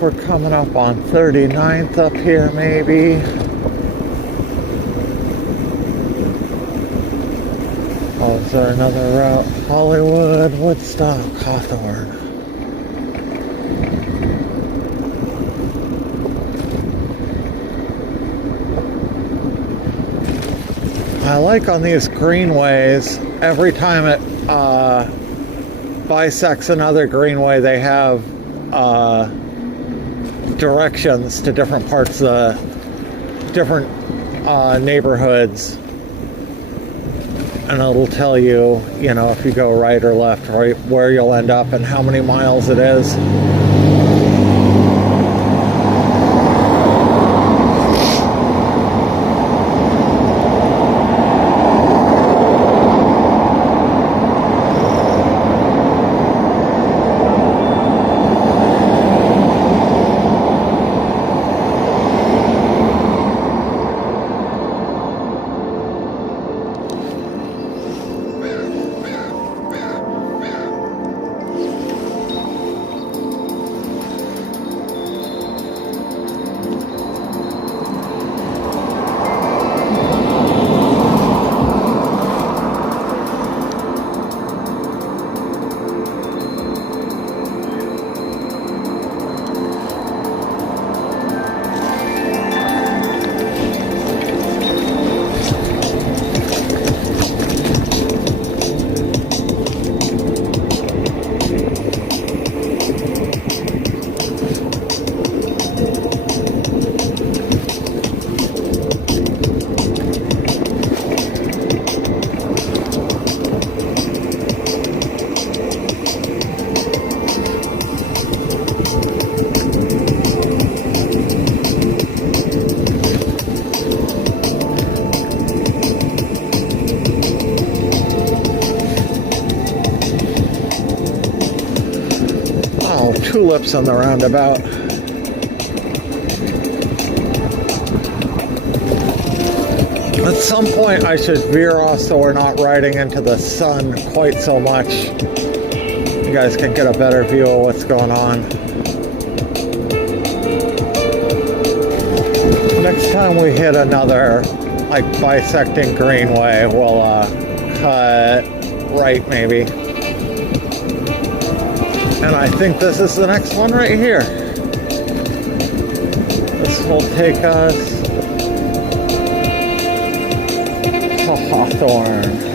we're coming up on 39th up here, maybe. Oh, is there another route? Hollywood, Woodstock, Hawthorne. I like on these greenways, every time it bisects another greenway, they have directions to different parts of the different neighborhoods, and it'll tell you, you know, if you go right or left, right, where you'll end up and how many miles it is. Tulips on the roundabout. At some point I should veer off so we're not riding into the sun quite so much. You guys can get a better view of what's going on. Next time we hit another like bisecting greenway, we'll cut right maybe. And I think this is the next one right here. This will take us to Hawthorne.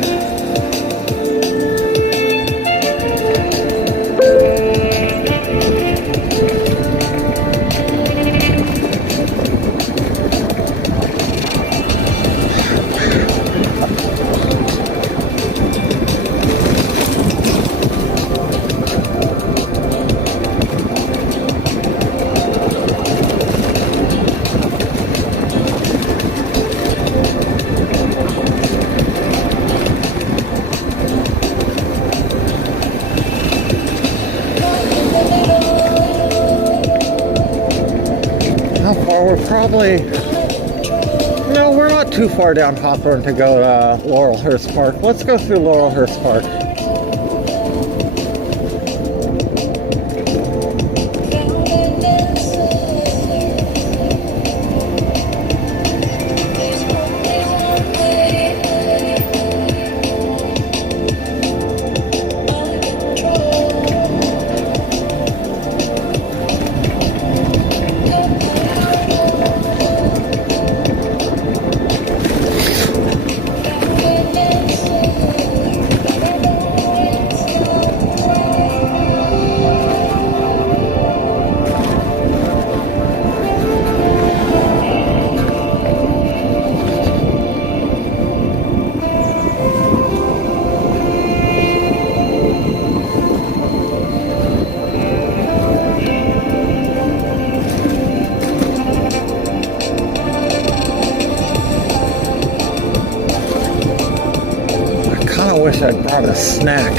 Probably, no, we're not too far down Hawthorne to go to Laurelhurst Park. Let's go through Laurelhurst Park. Wish I'd brought a snack.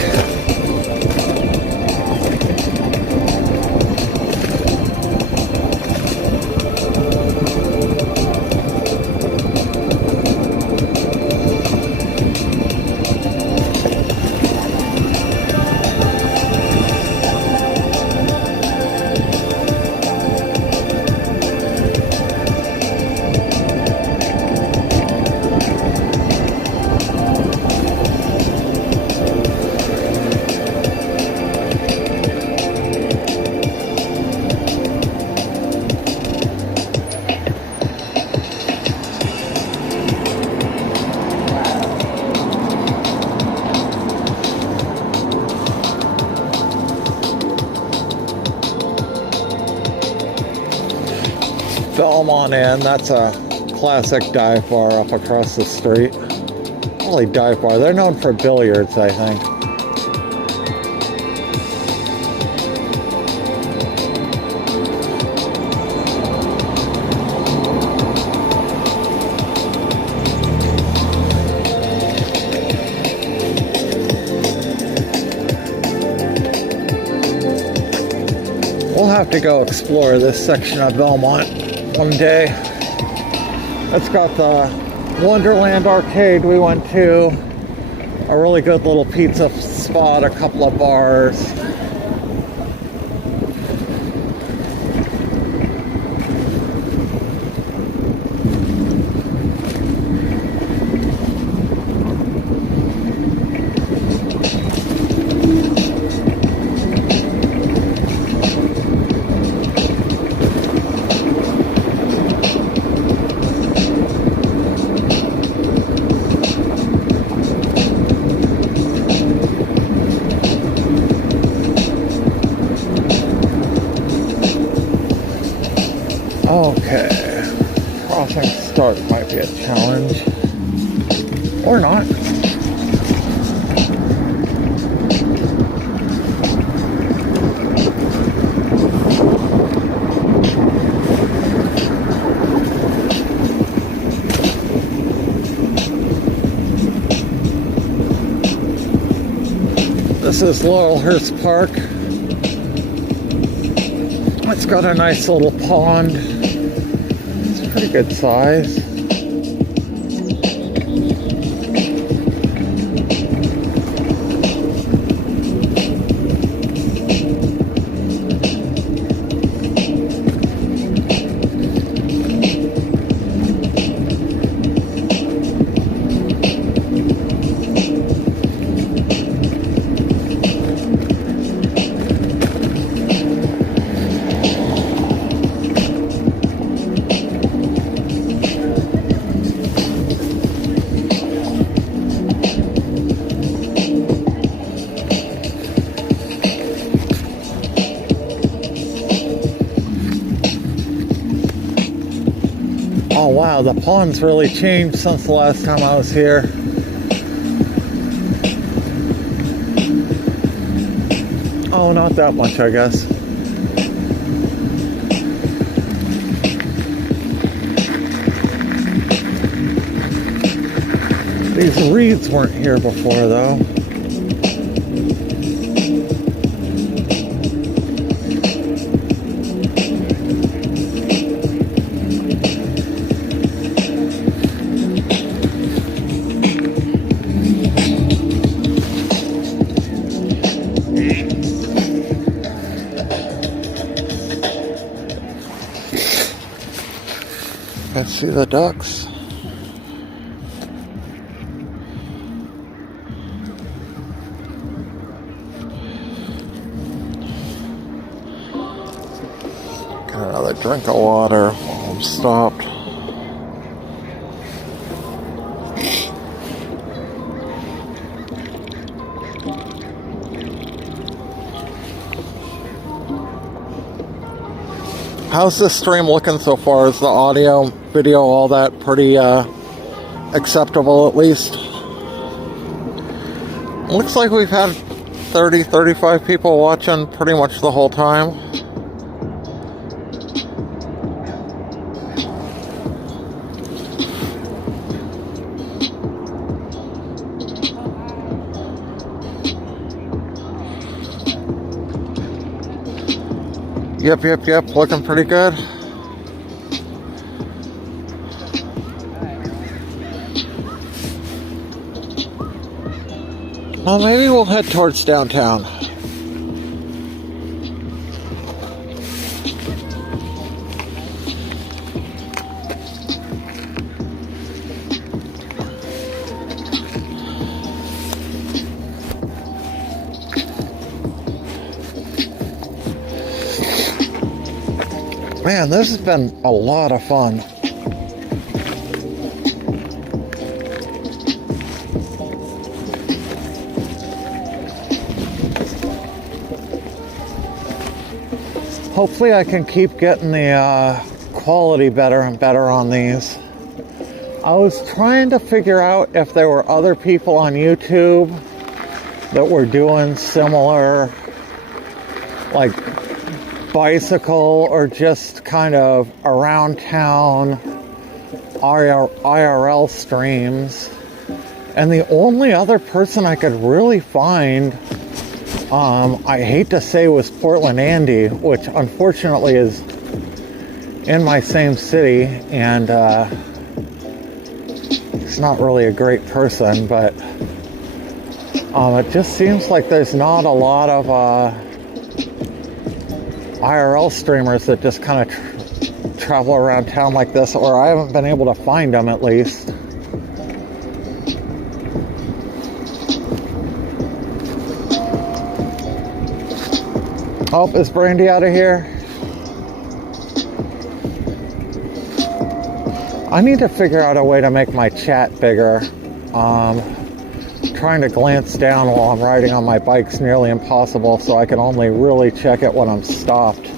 Belmont Inn. That's a classic dive bar up across the street. Probably dive bar. They're known for billiards, I think. We'll have to go explore this section of Belmont one day. It's got the Wonderland Arcade we went to, a really good little pizza spot, a couple of bars. Okay, crossing start might be a challenge, or not. This is Laurelhurst Park. It's got a nice little pond. It's pretty good size. Oh wow, the pond's really changed since the last time I was here. Oh, not that much, I guess. These reeds weren't here before, though. Let's see the ducks. Got another drink of water while I'm stopped. How's this stream looking so far? Is the audio, video, all that pretty acceptable at least? Looks like we've had 30, 35 people watching pretty much the whole time. Yep, looking pretty good. Well, maybe we'll head towards downtown. Man, this has been a lot of fun. Hopefully I can keep getting the quality better and better on these. I was trying to figure out if there were other people on YouTube that were doing similar, like bicycle or just kind of around town IRL streams. And the only other person I could really find, I hate to say, was Portland Andy, which unfortunately is in my same city, and he's not really a great person, but it just seems like there's not a lot of IRL streamers that just kind of travel around town like this, or I haven't been able to find them at least. Oh, is Brandy out of here? I need to figure out a way to make my chat bigger. Trying to glance down while I'm riding on my bike's nearly impossible, so I can only really check it when I'm stopped.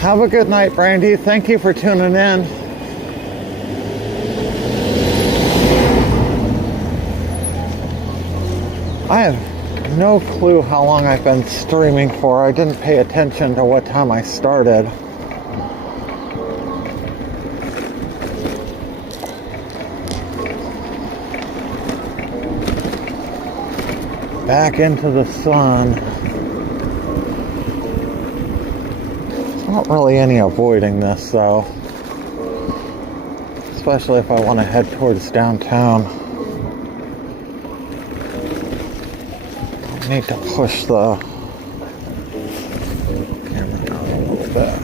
Have a good night, Brandy. Thank you for tuning in. I have no clue how long I've been streaming for. I didn't pay attention to what time I started. Back into the sun. Not really any avoiding this though, especially if I want to head towards downtown. I need to push the camera down a little bit.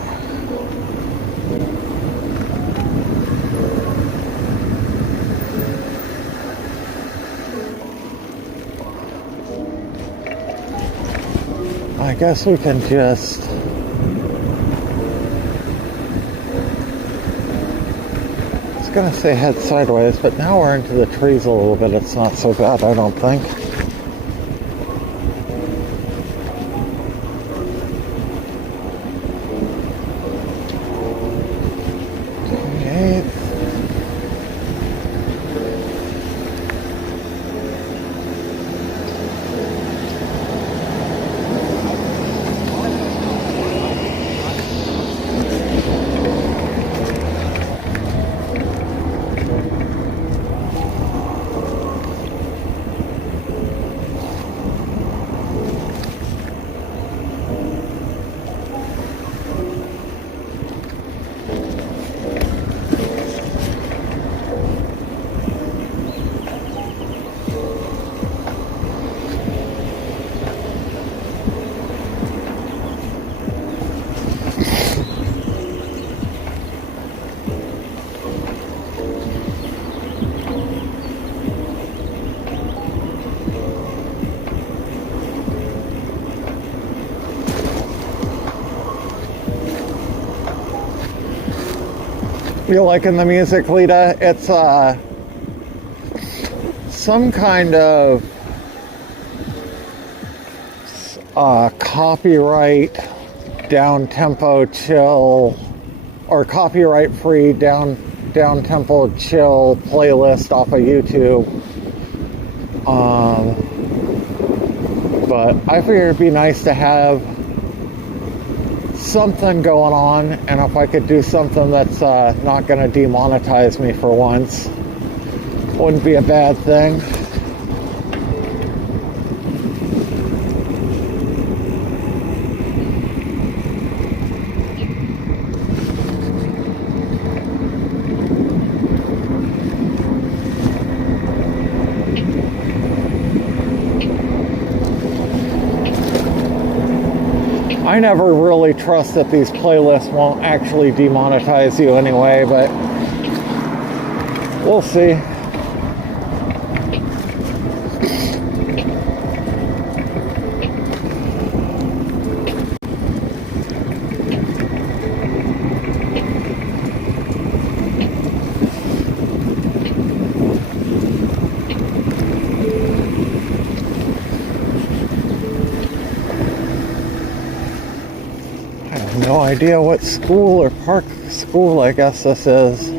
I guess we can just gonna say head sideways, but now we're into the trees a little bit. It's not so bad, I don't think. You liking the music, Lita? It's some kind of copyright down-tempo chill, or copyright-free down-tempo chill playlist off of YouTube. But I figured it'd be nice to have something going on, and if I could do something that's not going to demonetize me for once, wouldn't be a bad thing. I never really trust that these playlists won't actually demonetize you anyway, but we'll see. No idea what school or park school I guess this is.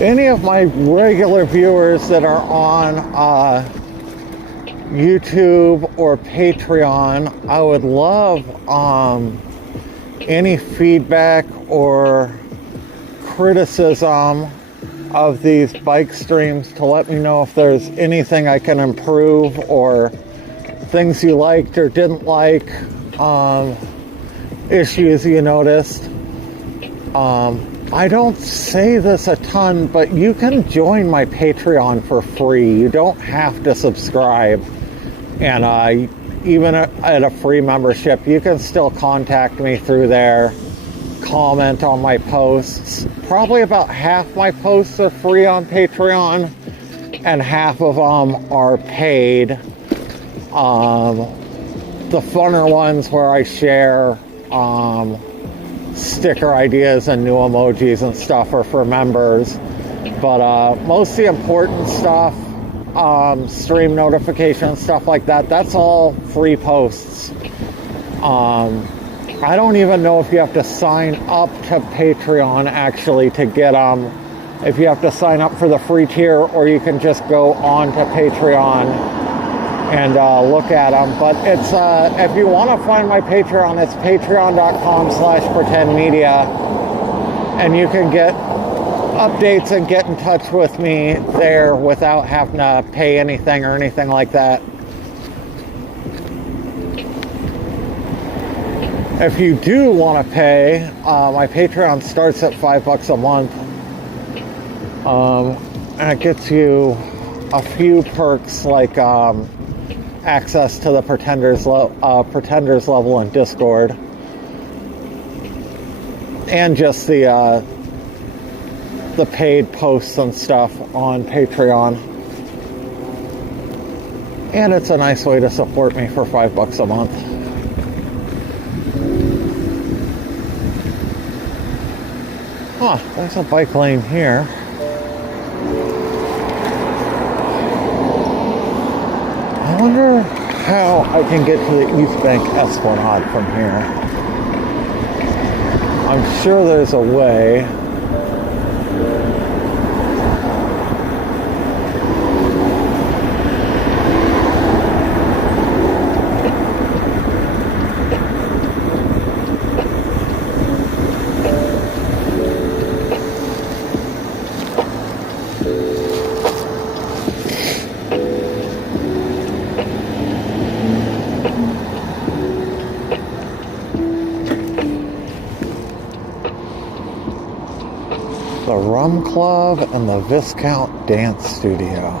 Any of my regular viewers that are on YouTube or Patreon, I would love any feedback or criticism of these bike streams to let me know if there's anything I can improve or things you liked or didn't like, issues you noticed. I don't say this a ton, but you can join my Patreon for free. You don't have to subscribe. And even at a free membership, you can still contact me through there, comment on my posts. Probably about half my posts are free on Patreon, and half of them are paid. The funner ones where I share sticker ideas and new emojis and stuff are for members, but most of the important stuff, stream notifications, stuff like that, that's all free posts. I don't even know if you have to sign up to Patreon actually to get them, if you have to sign up for the free tier, or you can just go on to Patreon and look at them. But it's if you want to find my Patreon, it's patreon.com/PretendMedia, and you can get updates and get in touch with me there without having to pay anything or anything like that. If you do want to pay, my Patreon starts at $5 a month, and it gets you a few perks like access to the Pretenders level in Discord, and just the paid posts and stuff on Patreon. And it's a nice way to support me for $5 a month. Huh, there's a bike lane here. I wonder how I can get to the Eastbank Esplanade from here. I'm sure there's a way. The Rum Club and the Viscount Dance Studio.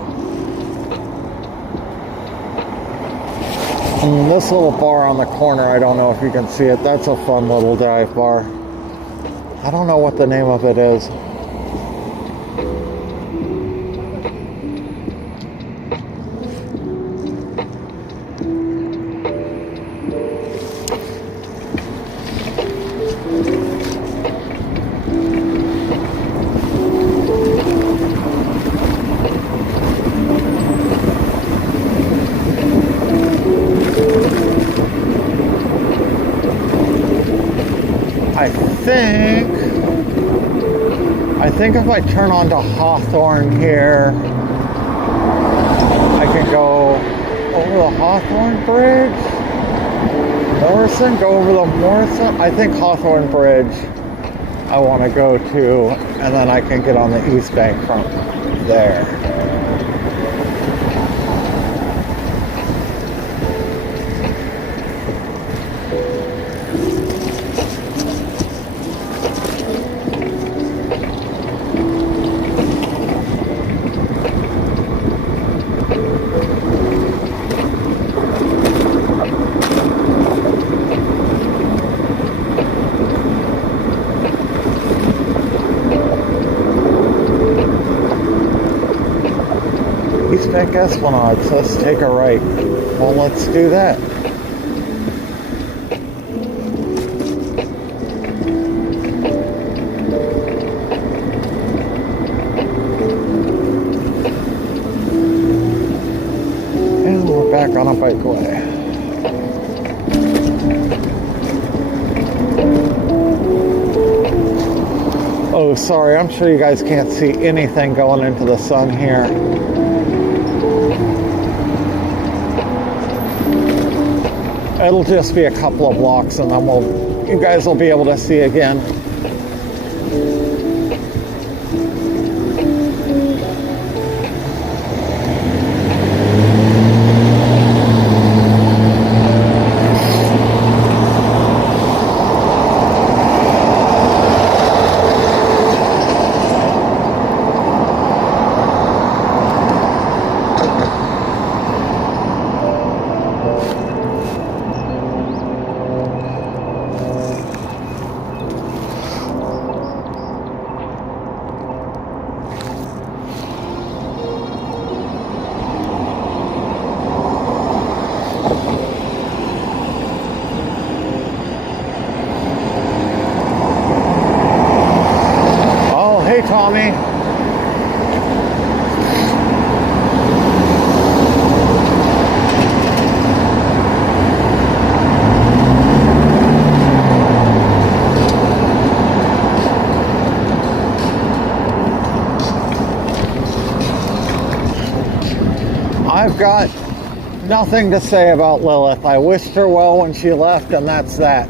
And this little bar on the corner, I don't know if you can see it, that's a fun little dive bar. I don't know what the name of it is. I think if I turn onto Hawthorne here, I can go over the Hawthorne Bridge, Morrison, go over the Morrison. I think Hawthorne Bridge I want to go to, and then I can get on the Eastbank from there. Eastbank Esplanade says take a right. Well, let's do that. And we're back on a bikeway. Oh, sorry, I'm sure you guys can't see anything going into the sun here. It'll just be a couple of blocks and then you guys will be able to see again. Tommy. I've got nothing to say about Lilith. I wished her well when she left, and that's that.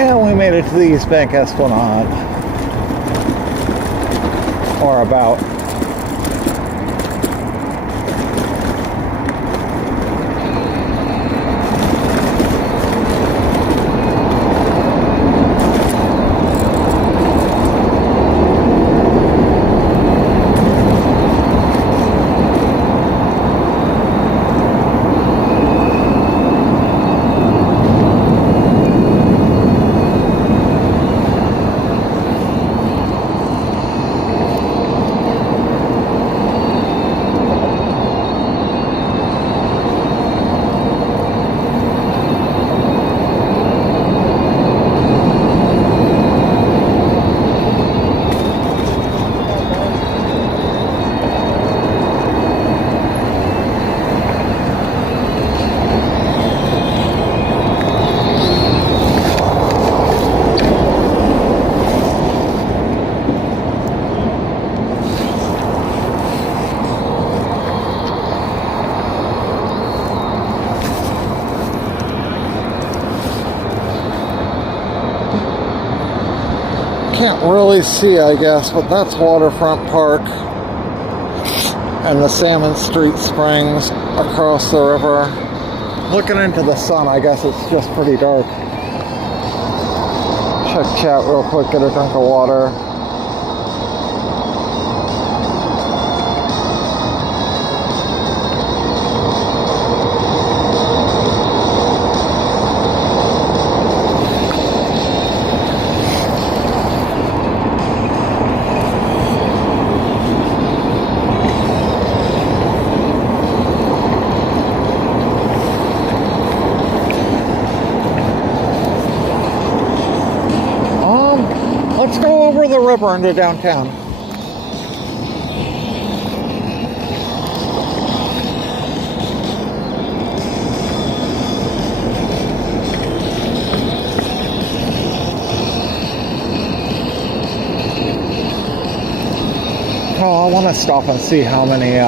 And we made it to the Eastbank Esplanade. Or about. Can't really see, I guess, but that's Waterfront Park and the Salmon Street Springs across the river. Looking into the sun, I guess it's just pretty dark. Check chat real quick, get a drink of water. Let's go over the river into downtown. want to stop and see how many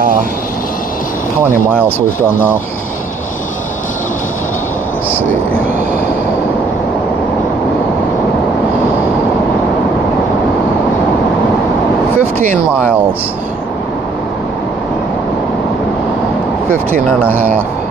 miles we've done though. Let's see. 15 miles. 15 and a half.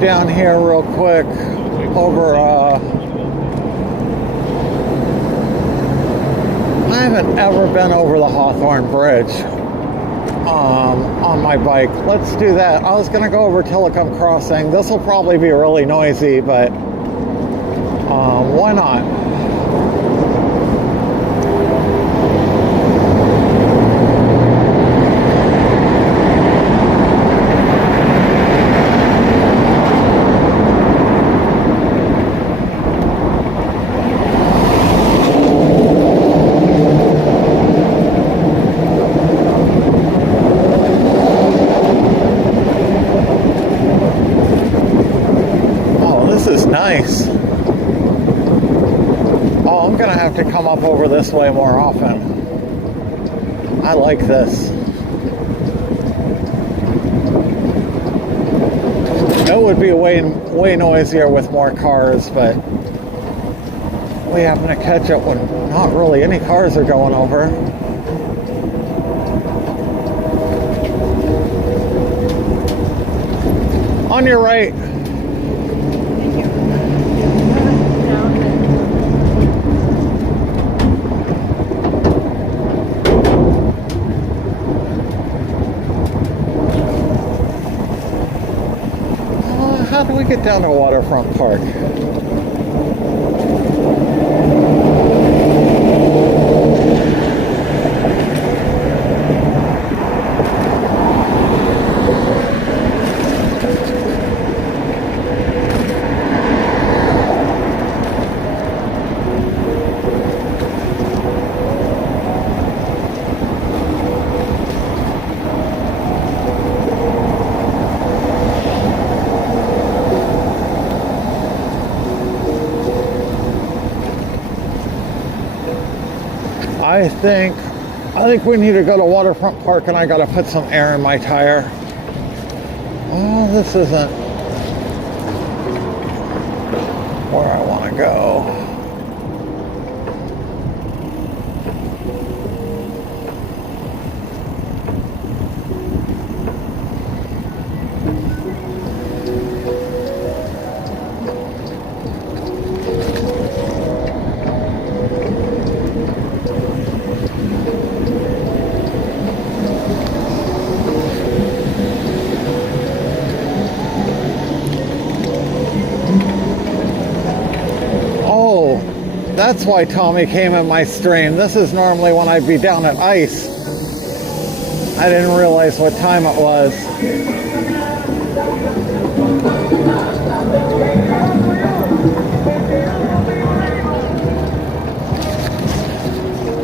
Down here real quick over I haven't ever been over the Hawthorne Bridge on my bike. Let's do that. I was gonna go over Telecom Crossing. This will probably be really noisy, but why not? Nice. Oh, I'm gonna have to come up over this way more often. I like this. It would be way noisier with more cars, but we happen to catch it when not really any cars are going over. On your right. How do we get down to Waterfront Park? I think we need to go to Waterfront Park, and I gotta put some air in my tire. Oh, this isn't where I want to go. That's why Tommy came in my stream. This is normally when I'd be down at ice. I didn't realize what time it was.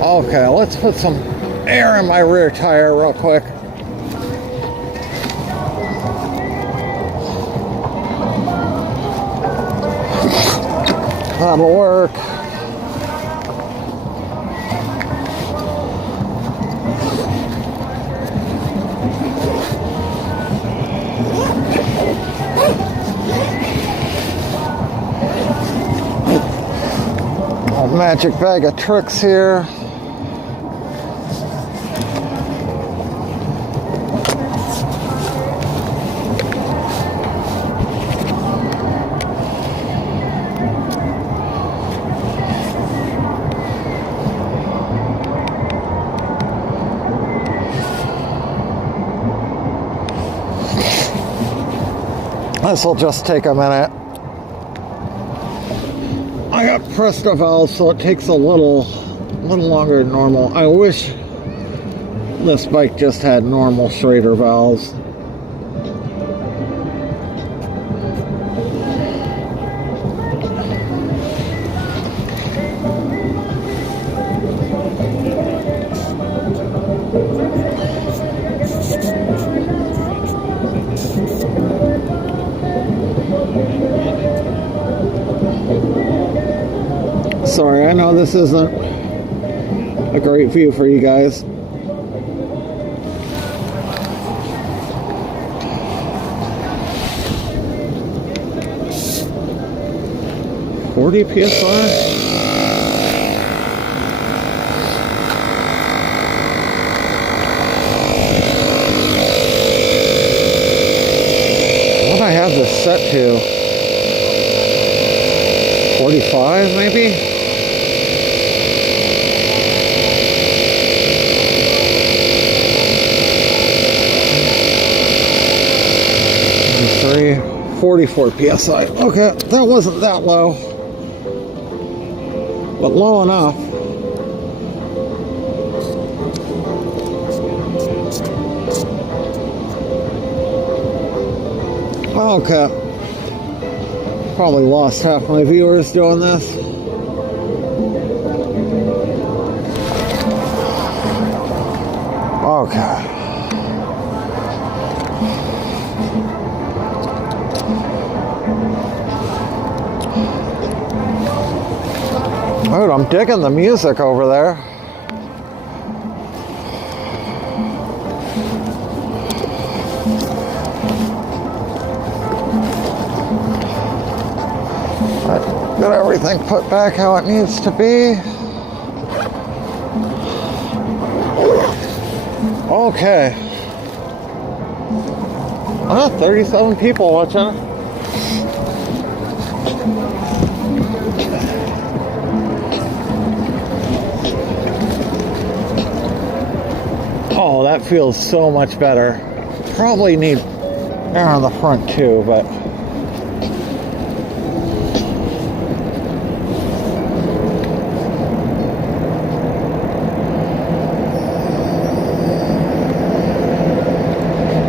Okay, let's put some air in my rear tire real quick. That'll work. Magic bag of tricks here. This will just take a minute. I got Presto valves, so it takes a little longer than normal. I wish This bike just had normal Schrader valves. Sorry, I know this isn't a great view for you guys. $40 PSI? What do I have this set to? 45 maybe? Three, 44 PSI. Okay, that wasn't that low, but low enough. Okay. Probably lost half my viewers doing this. Okay. Dude, I'm digging the music over there. Got everything put back how it needs to be. Okay. 37 people watching. Oh, that feels so much better. Probably need air on the front too, but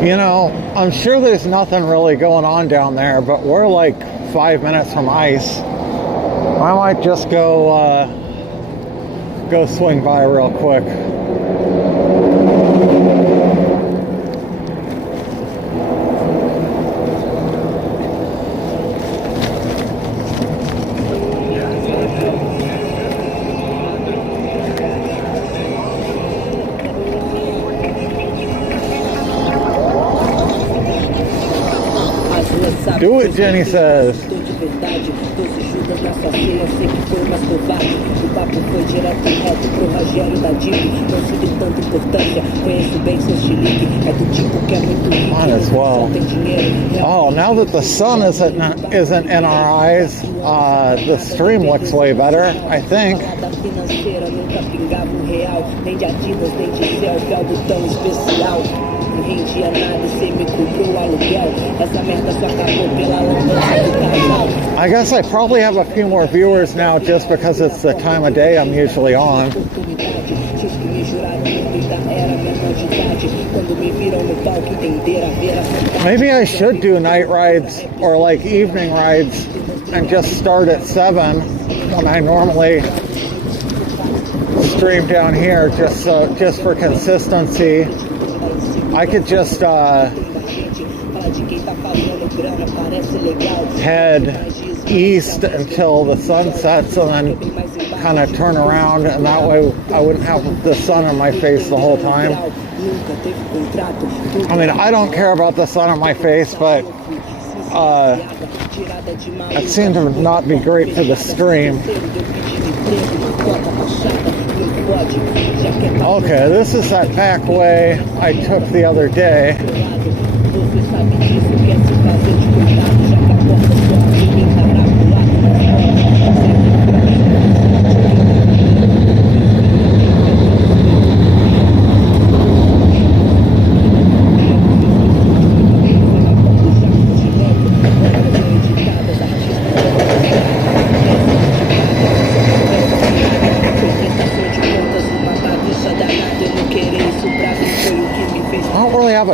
you know, I'm sure there's nothing really going on down there, but we're like 5 minutes from ice. I might just go swing by real quick. Do it, Jenny says. Might as well. Oh, now that the sun isn't in our eyes, the stream looks way better, I think. I guess I probably have a few more viewers now just because it's the time of day I'm usually on. Maybe I should do night rides or like evening rides and just start at 7 when I normally stream down here, just for consistency. I could just head east until the sun sets and then kind of turn around, and that way I wouldn't have the sun on my face the whole time. I mean, I don't care about the sun on my face, but it seemed to not be great for the stream. Okay, this is that back way I took the other day.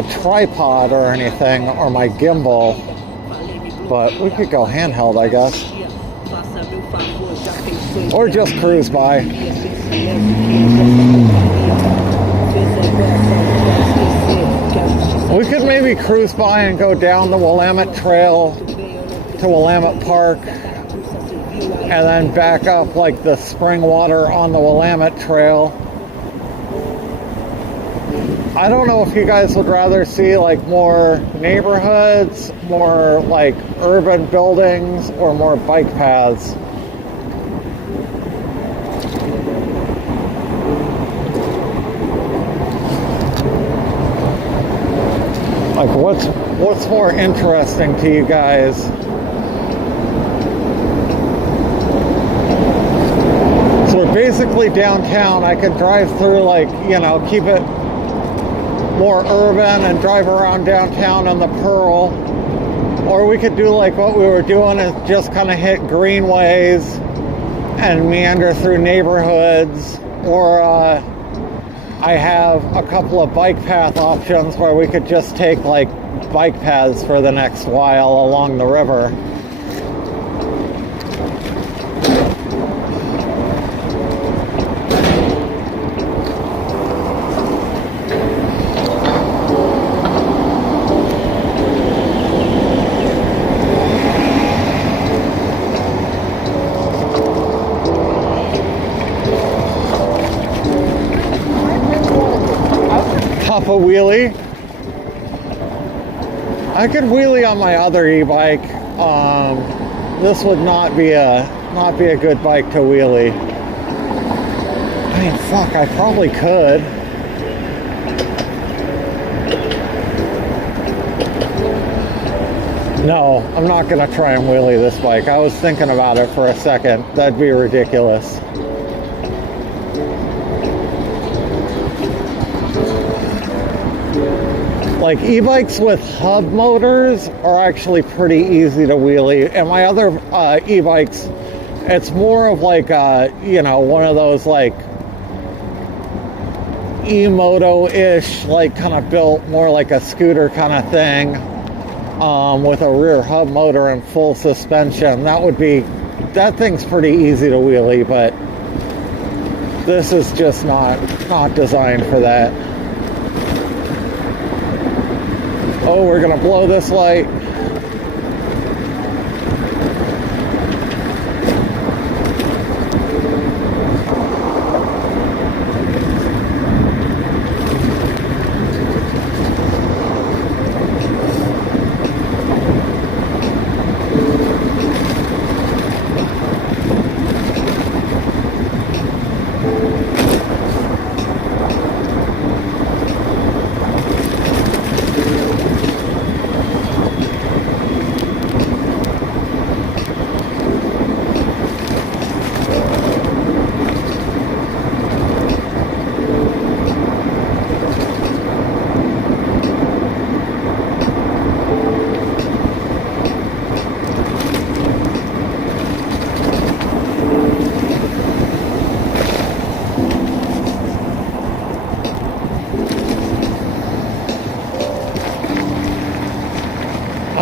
a tripod or anything, or my gimbal, but we could go handheld, I guess. Or just cruise by. We could maybe cruise by and go down the Willamette Trail to Willamette Park, and then back up like the spring water on the Willamette Trail. I don't know if you guys would rather see like more neighborhoods, more like urban buildings, or more bike paths. Like what's more interesting to you guys? So we're basically downtown. I could drive through, like, you know, keep it more urban and drive around downtown on the Pearl. Or we could do like what we were doing and just kind of hit greenways and meander through neighborhoods. Or I have a couple of bike path options where we could just take like bike paths for the next while along the river. Pop a wheelie. I could wheelie on my other e-bike. This would not be a good bike to wheelie. I mean, fuck, I probably could. No, I'm not gonna try and wheelie this bike. I was thinking about it for a second. That'd be ridiculous. Like e-bikes with hub motors are actually pretty easy to wheelie, and my other e-bikes, it's more of like you know, one of those like e-moto-ish, like kind of built more like a scooter kind of thing, with a rear hub motor and full suspension. That thing's pretty easy to wheelie, but this is just not designed for that. Oh, we're gonna blow this light.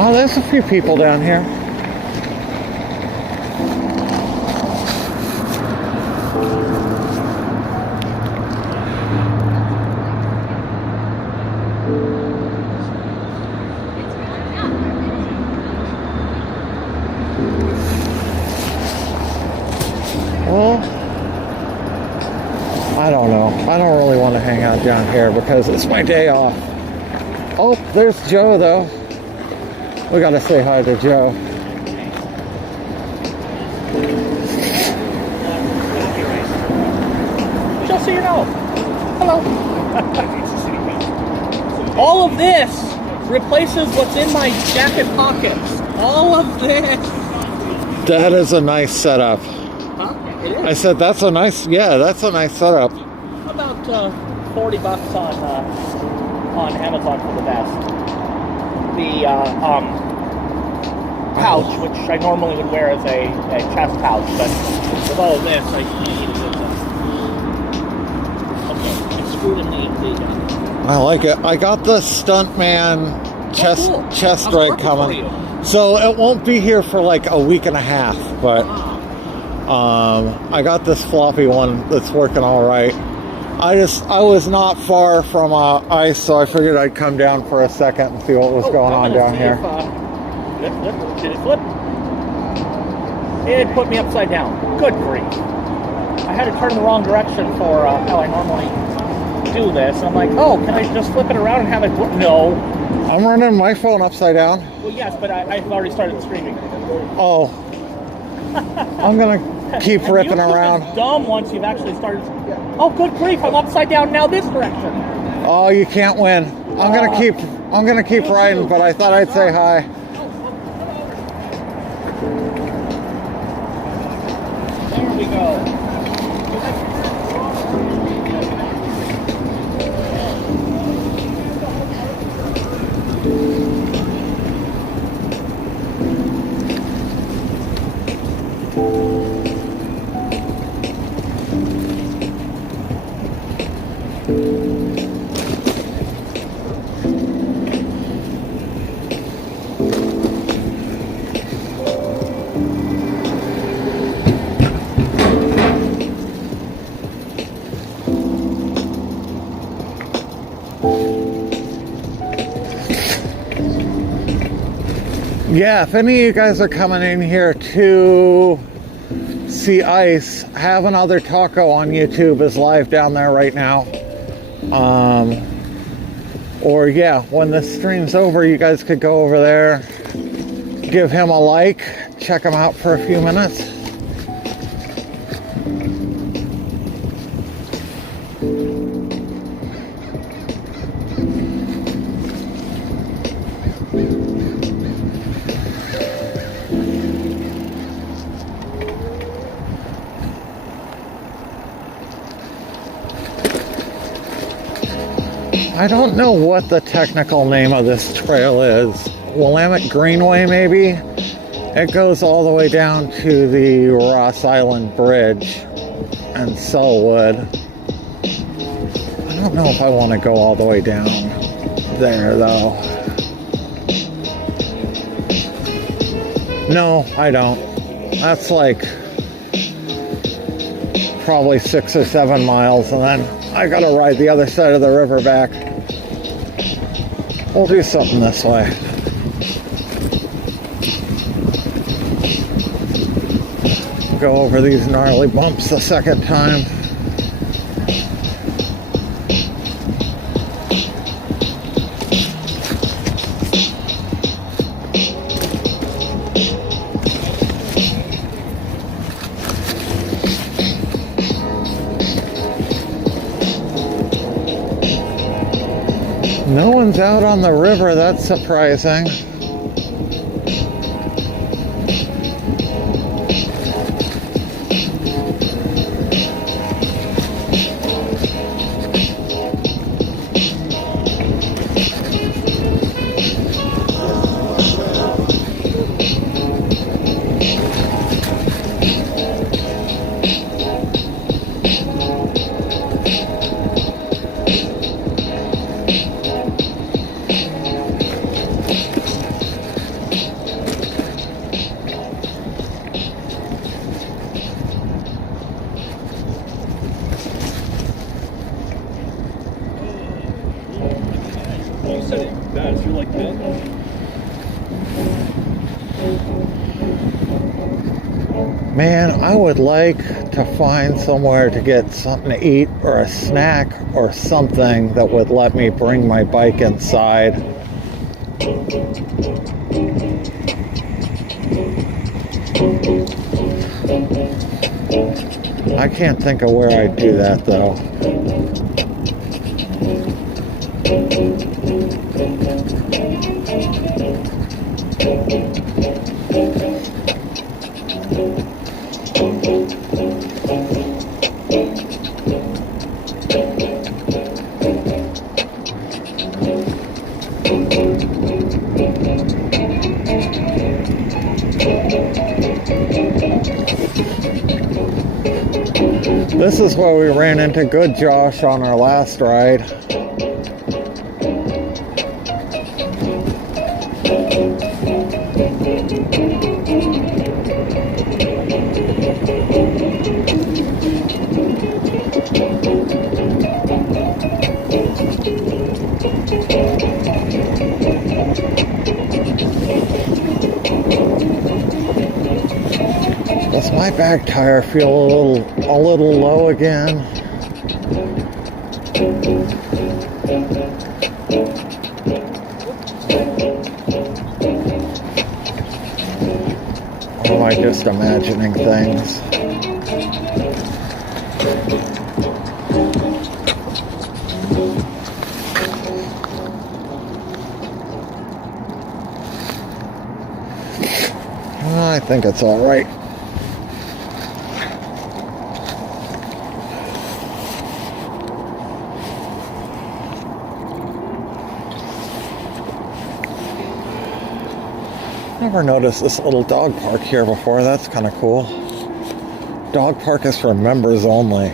Oh, there's a few people down here. Well, I don't know. I don't really want to hang out down here because it's my day off. Oh, there's Joe, though. We gotta say hi to Joe. Just so you know. Hello. All of this replaces what's in my jacket pockets. All of this. That is a nice setup. Huh? It is. I said that's a nice setup. About $40 on Amazon for the vest. The pouch, which I normally would wear as a chest pouch, but with all of this, I need it. Okay, I screwed in the I like it. I got the stuntman chest How's rig working coming. for you? So it won't be here for like a week and a half, but I got this floppy one that's working all right. I was not far from ice, so I figured I'd come down for a second and see what was going on down here. Did it flip? It put me upside down. Good grief. I had to turn in the wrong direction for how I normally do this. And I'm like, oh, can I just flip it around and have it? No. I'm running my phone upside down. Well, yes, but I've already started streaming. Oh. I'm going to keep ripping around. It's dumb once you've actually started. Oh, good grief, I'm upside down now this direction. Oh, you can't win. I'm gonna keep riding, but I thought I'd say hi. There we go. Yeah, if any of you guys are coming in here to see ice, Have Another Taco on YouTube is live down there right now. Or yeah, when this stream's over, you guys could go over there, give him a like, check him out for a few minutes. I don't know what the technical name of this trail is. Willamette Greenway, maybe? It goes all the way down to the Ross Island Bridge and Selwood. I don't know if I want to go all the way down there, though. No, I don't. That's like probably 6 or 7 miles, and then I gotta ride the other side of the river back. We'll do something this way. Go over these gnarly bumps the second time. No one's out on the river, that's surprising. Man, I would like to find somewhere to get something to eat or a snack or something that would let me bring my bike inside. I can't think of where I'd do that though. This is where we ran into Good Josh on our last ride. Does my back tire feel a little low again? Or am I just imagining things? I think it's all right. Never noticed this little dog park here before. That's kind of cool. Dog park is for members only.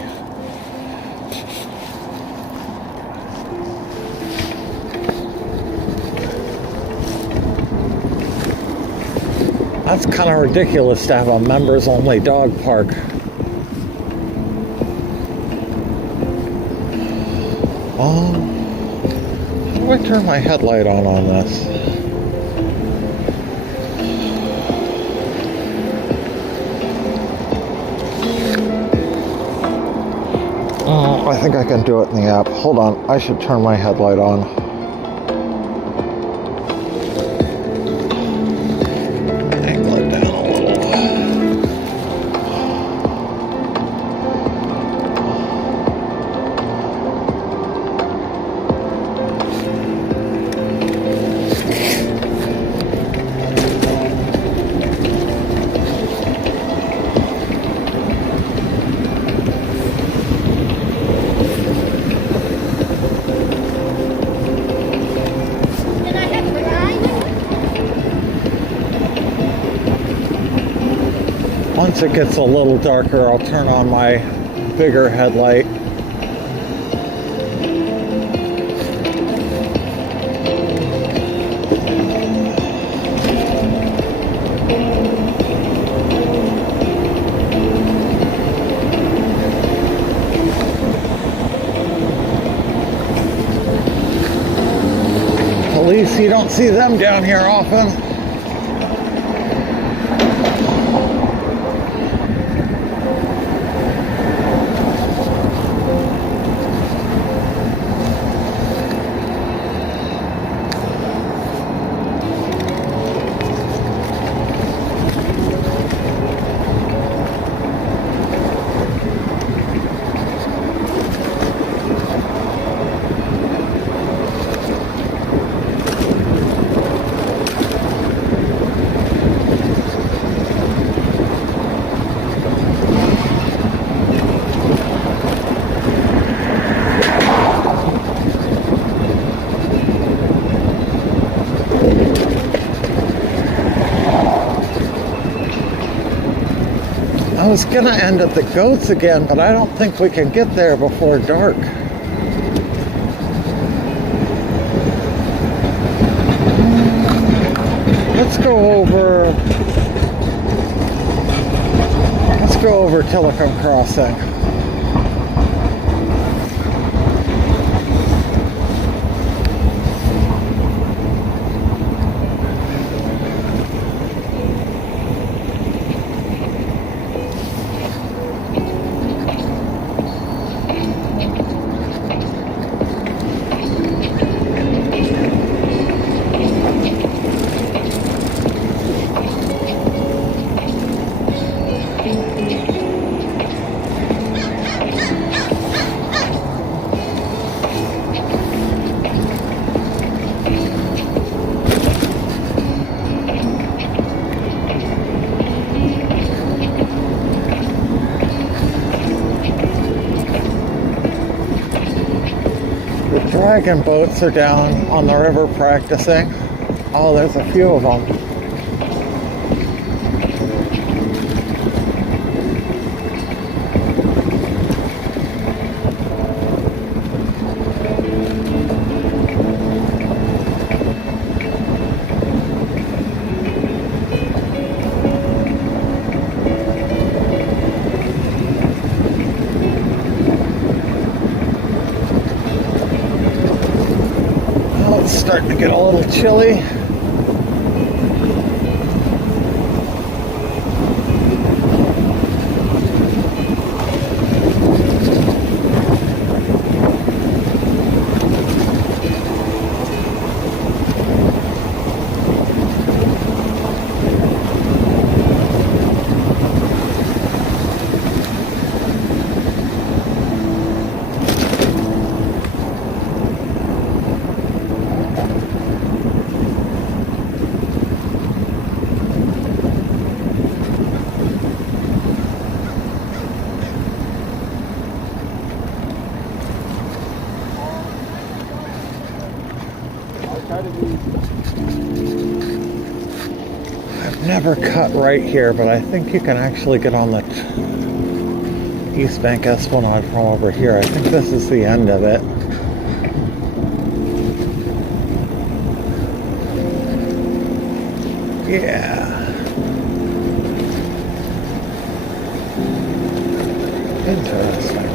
That's kind of ridiculous to have a members only dog park. How do I turn my headlight on this? I think I can do it in the app. Hold on, I should turn my headlight on. Angle it down a little. Once it gets a little darker, I'll turn on my bigger headlight. Police, you don't see them down here often. I was gonna end at the goats again, but I don't think we can get there before dark. Let's go over Telecom Crossing. Dragon boats are down on the river practicing. Oh, there's a few of them. get a little chilly. I've never cut right here, but I think you can actually get on the Eastbank Esplanade from over here. I think this is the end of it. Yeah. Interesting.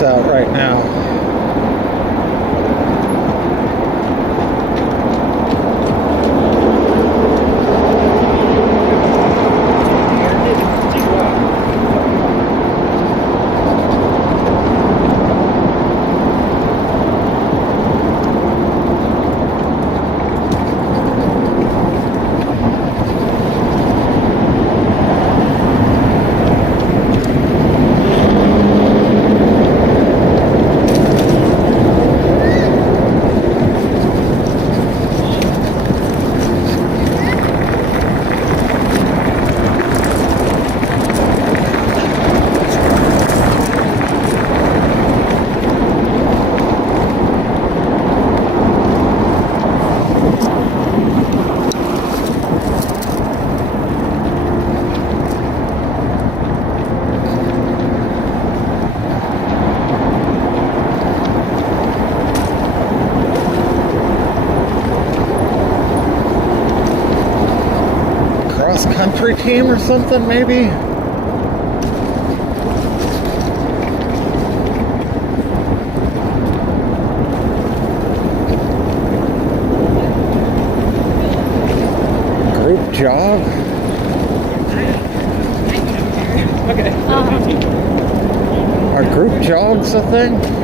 Out right now. Country team or something, maybe? Group jog? Okay. Are group jogs a thing?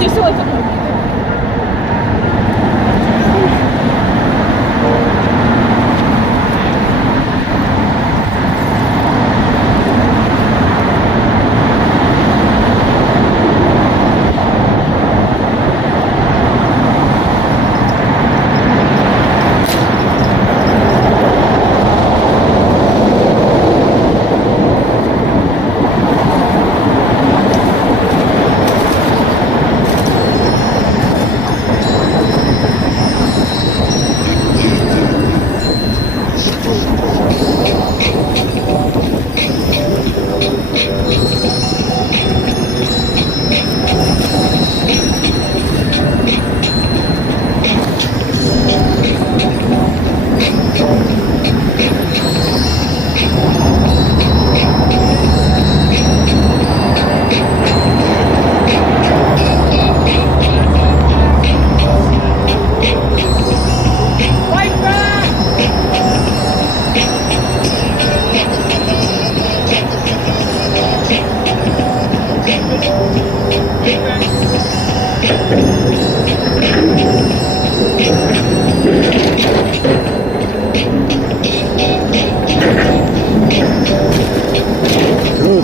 just so like a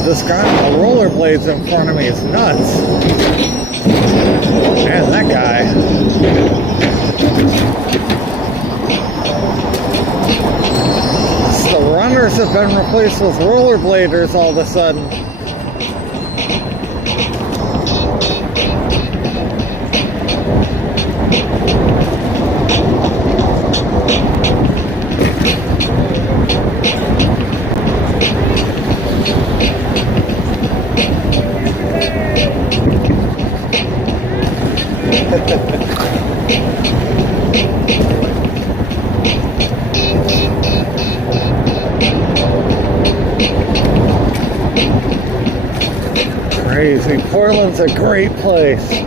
This guy on the rollerblades in front of me is nuts. Man, that guy. The runners have been replaced with rollerbladers all of a sudden. Crazy. Portland's a great place.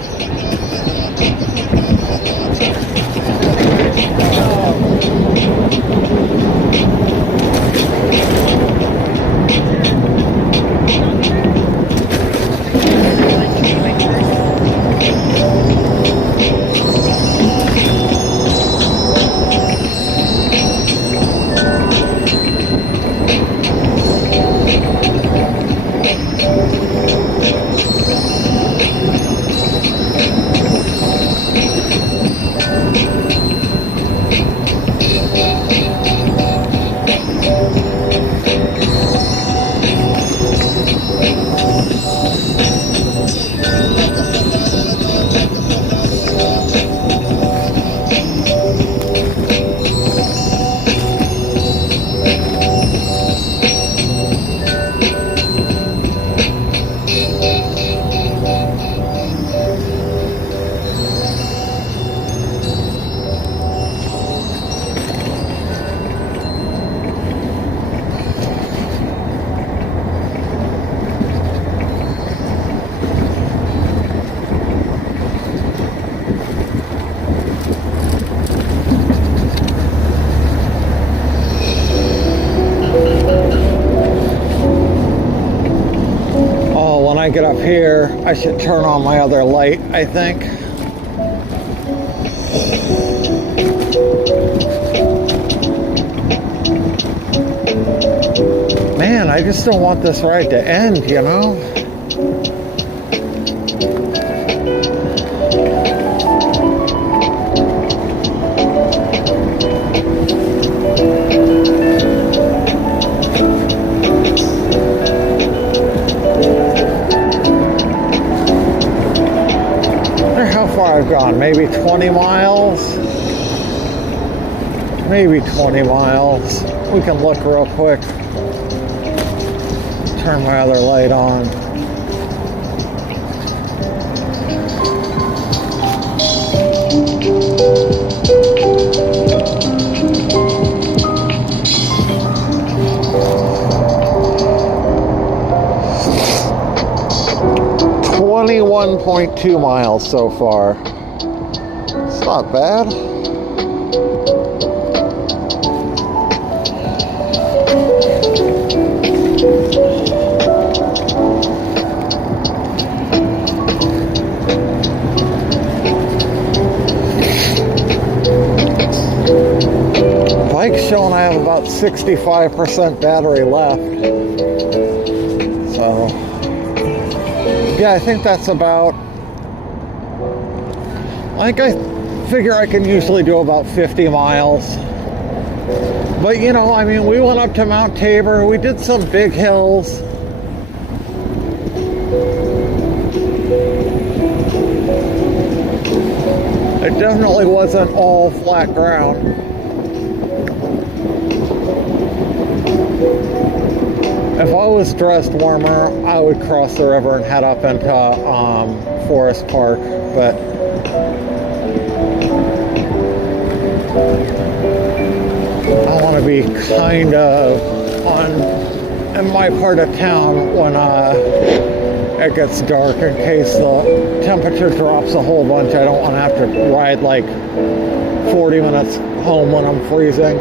I get up here, I should turn on my other light, I think. Man, I just don't want this ride to end, you know? I've gone maybe 20 miles, maybe 20 miles. We can look real quick. Turn my other light on. .2 miles so far. It's not bad. 65% battery left. So, yeah, I think that's about, I figure I can usually do about 50 miles. But, you know, I mean, we went up to Mount Tabor. We did some big hills. It definitely wasn't all flat ground. If I was dressed warmer, I would cross the river and head up into Forest Park, but I want to be kind of in my part of town when it gets dark, in case the temperature drops a whole bunch. I don't want to have to ride like 40 minutes home when I'm freezing.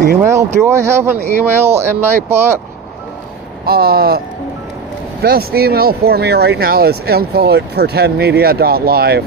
Email? Do I have an email in Nightbot? Best email for me right now is info@pretendmedia.live.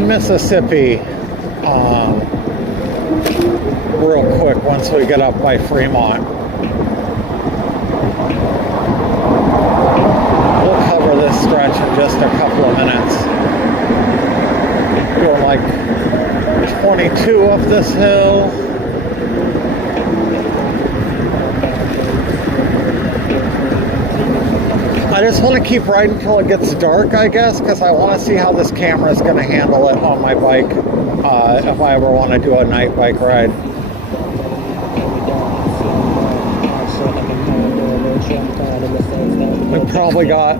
Mississippi real quick once we get up by Fremont. We'll cover this stretch in just a couple of minutes. Doing like 22 up this hill. I just want to keep riding until it gets dark, I guess, because I want to see how this camera is going to handle it on my bike if I ever want to do a night bike ride. We probably got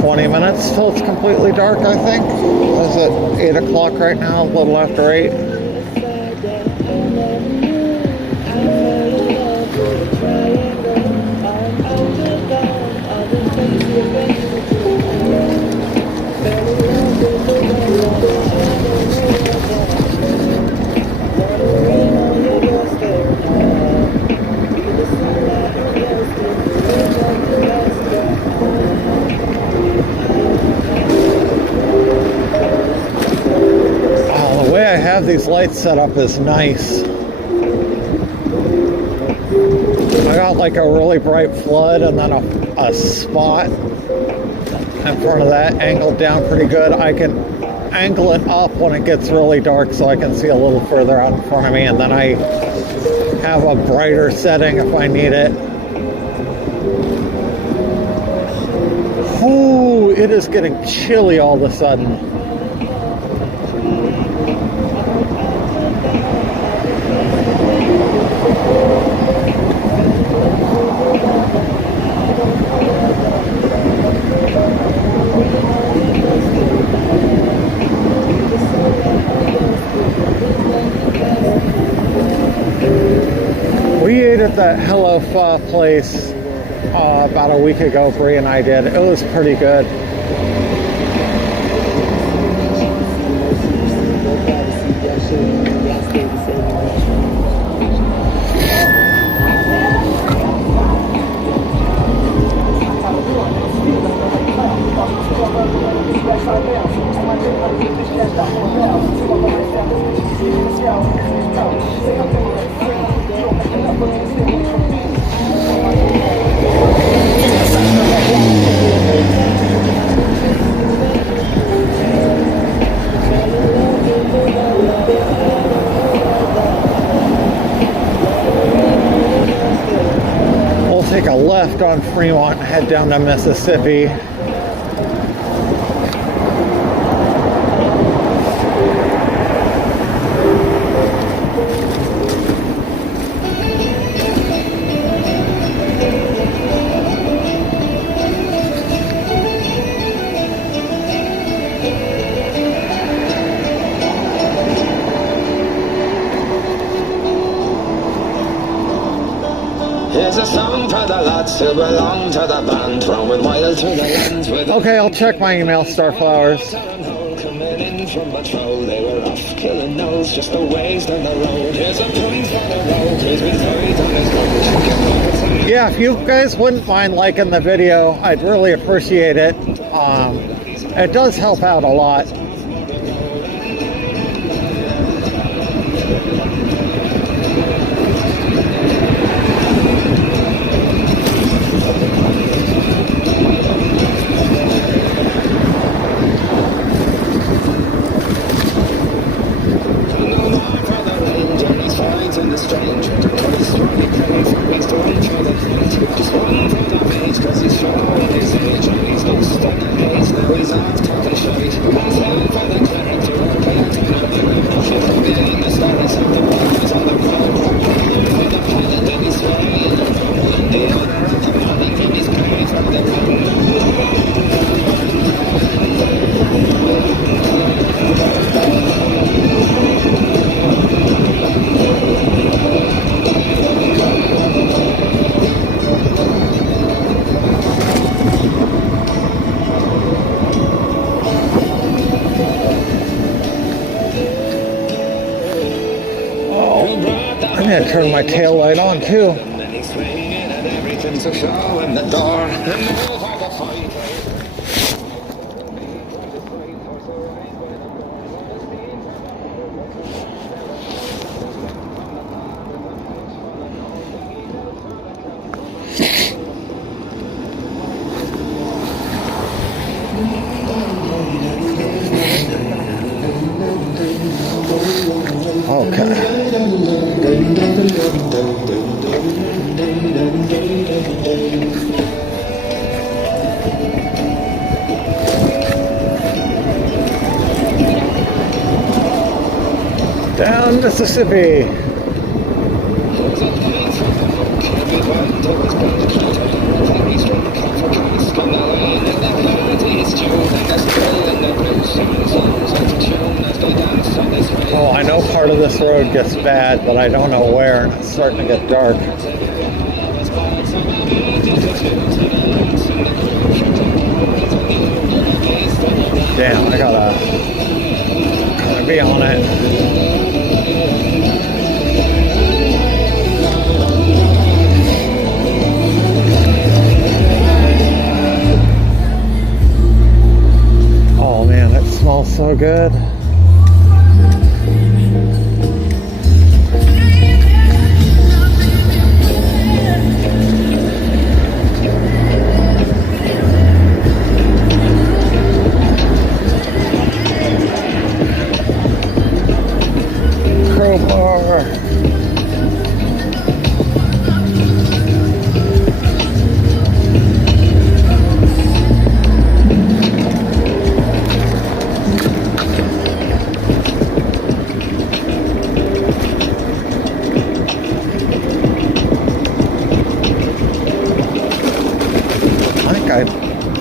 20 minutes till it's completely dark, I think. Is it 8 o'clock right now? A little after 8. These lights set up is nice. I got like a really bright flood and then a spot in front of that, angled down pretty good. I can angle it up when it gets really dark so I can see a little further out in front of me, and then I have a brighter setting if I need it. Ooh, it is getting chilly all of a sudden. We ate at that Hello Pho place about a week ago, Bree and I did. It was pretty good. Take a left on Fremont and head down to Mississippi. Here's a song for the lads who belong to the band, roaming wild through the lands with. Okay, I'll check my email, Starflowers. Coming in from patrol, they were off killing nose just a ways down the road. Here's a point for the road, he's been carried on his road. Yeah, if you guys wouldn't mind liking the video, I'd really appreciate it. It does help out a lot. I'm gonna turn my tail light on too. Down Mississippi. Well, I know part of this road gets bad, but I don't know where, and it's starting to get dark. Damn, I gotta be on it. Oh man, it smells so good.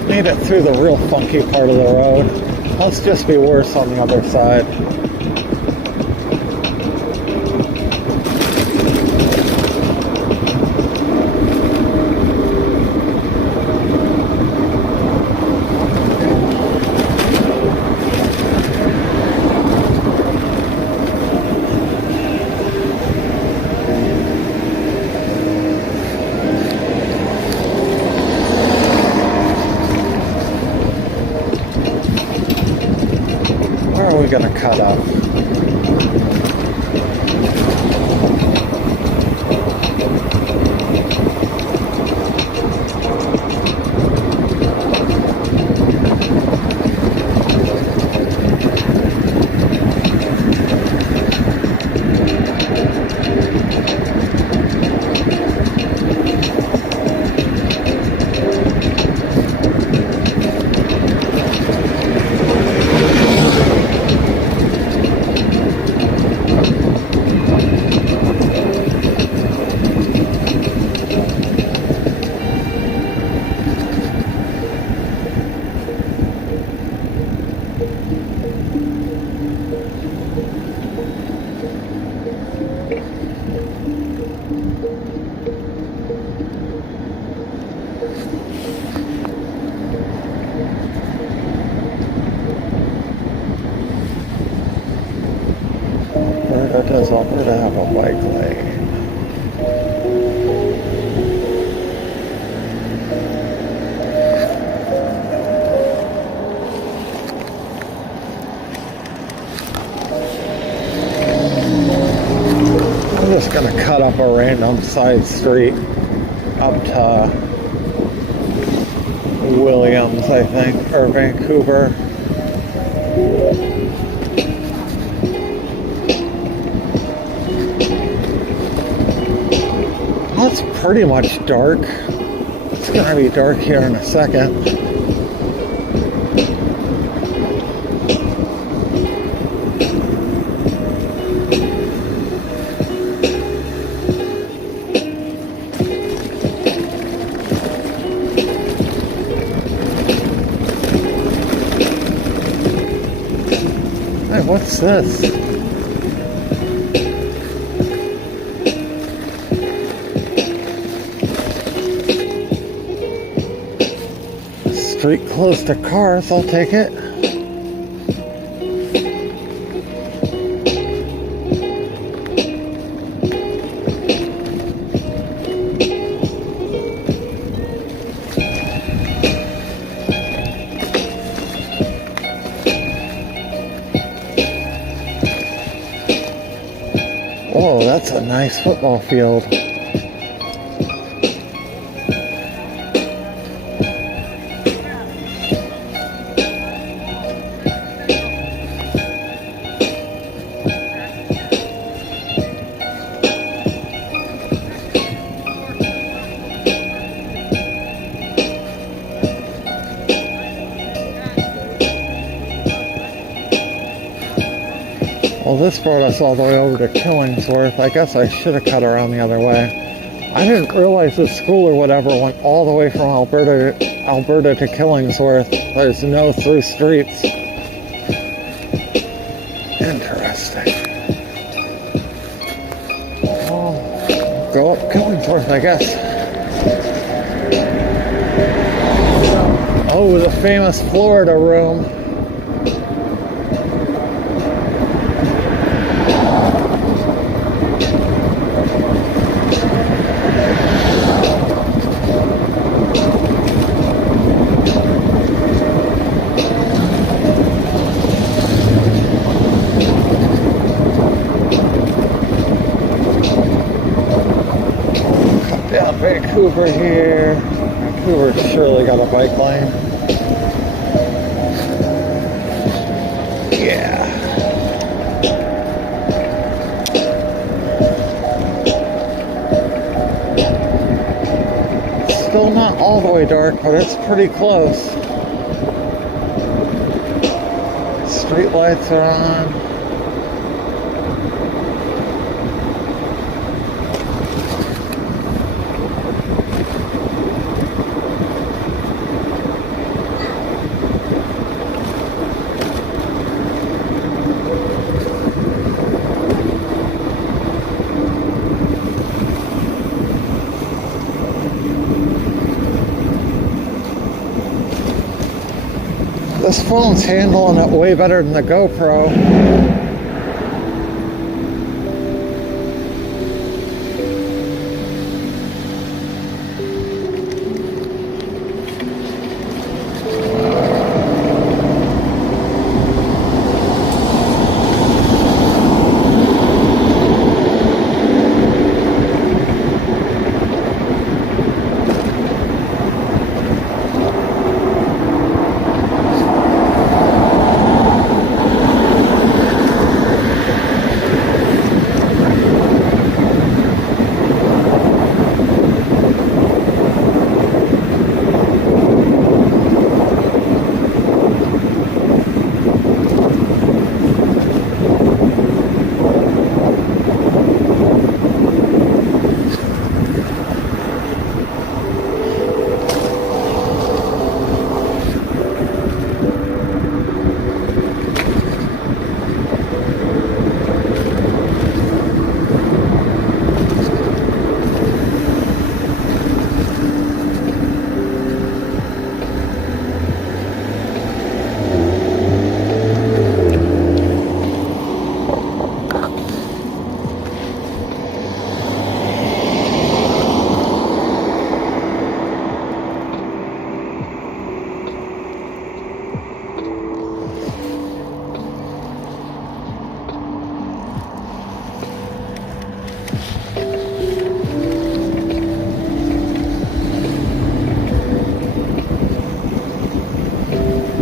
Made it through the real funky part of the road. Must just be worse on the other side. We're gonna cut up. Does Alberta have a bike lane? I'm just gonna cut up a random side street up to Williams, I think, or Vancouver. It's pretty much dark. It's gonna be dark here in a second. Hey, what's this? Street close to cars, I'll take it. Oh, that's a nice football field. Well, this brought us all the way over to Killingsworth. I guess I should have cut around the other way. I didn't realize the school or whatever went all the way from Alberta to Killingsworth. There's no through streets. Interesting. Well, go up Killingsworth, I guess. Oh, the famous Florida room. Vancouver here. Vancouver's surely got a bike lane. Yeah. Still not all the way dark, but it's pretty close. Street lights are on. This phone's handling it way better than the GoPro.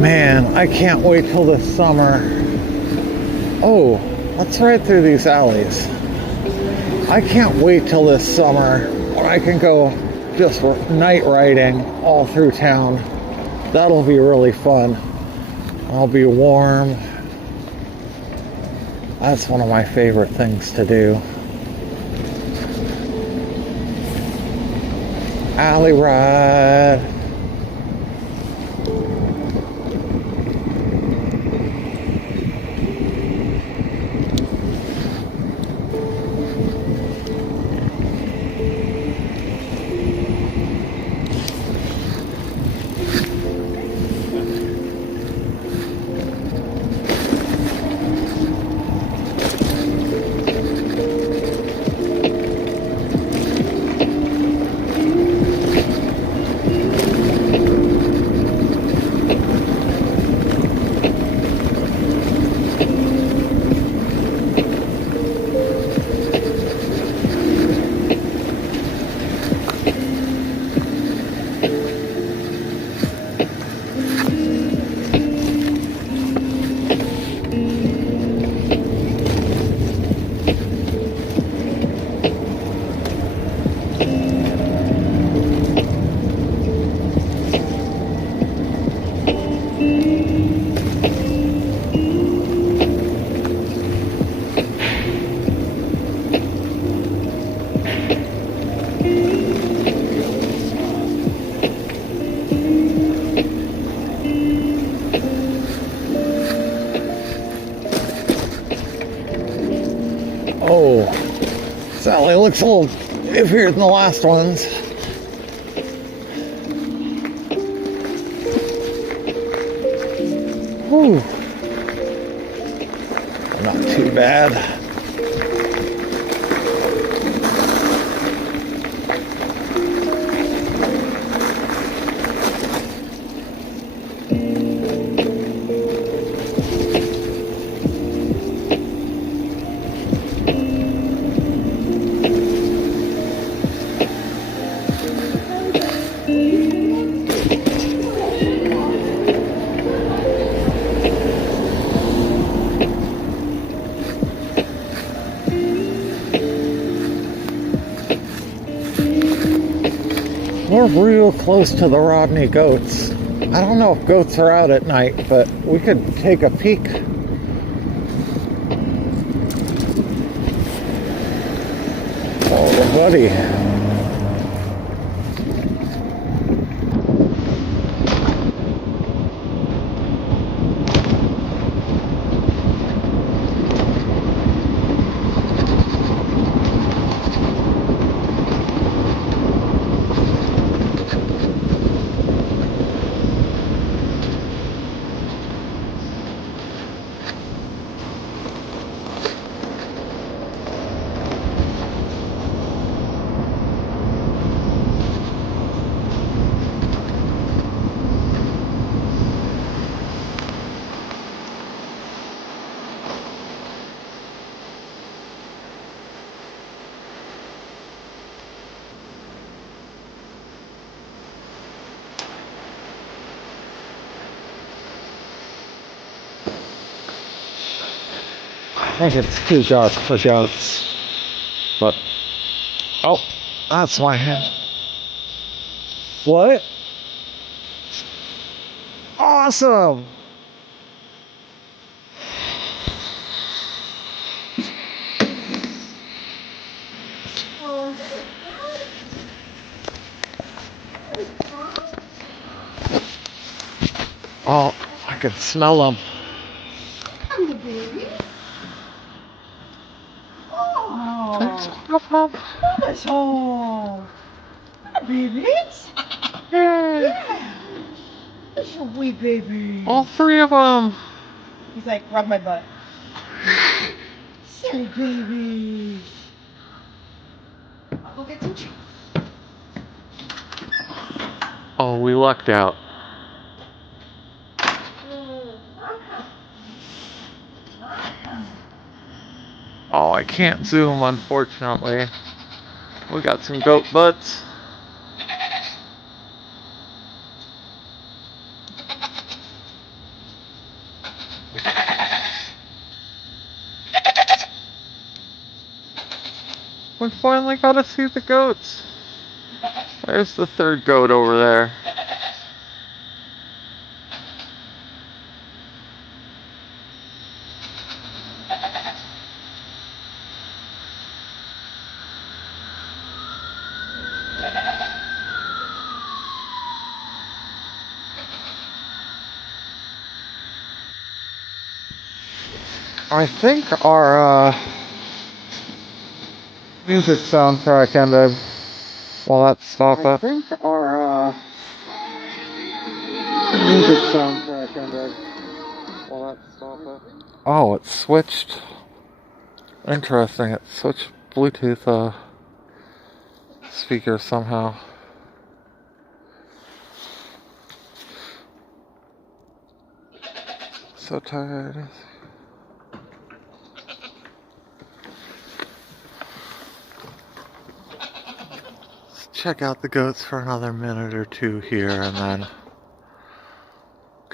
Man, I can't wait till this summer. Oh, let's ride through these alleys. I can't wait till this summer when I can go just night riding all through town. That'll be really fun. I'll be warm. That's one of my favorite things to do. Alley ride. Oh, Sally looks a little iffier than the last ones. Whew. Not too bad. We're real close to the Rodney goats. I don't know if goats are out at night, but we could take a peek. Oh, buddy. I think it's too dark for goats, but oh, that's my hand. What? Awesome! Oh, I can smell them. The baby. Oh, Thanks, Papa. that's home. Babies? Yay! Yeah. That's a wee baby. All three of them. He's like, rub my butt. Silly babies. I'll go get some treats. Oh, we lucked out. Oh, I can't zoom, unfortunately. We got some goat butts. We finally got to see the goats. There's the third goat over there. I think our music soundtrack ended. Well, that stop it. I think our music soundtrack ended. Well, that stop it. Oh, it switched. Interesting. It switched Bluetooth speaker somehow. So tired. Let's check out the goats for another minute or two here and then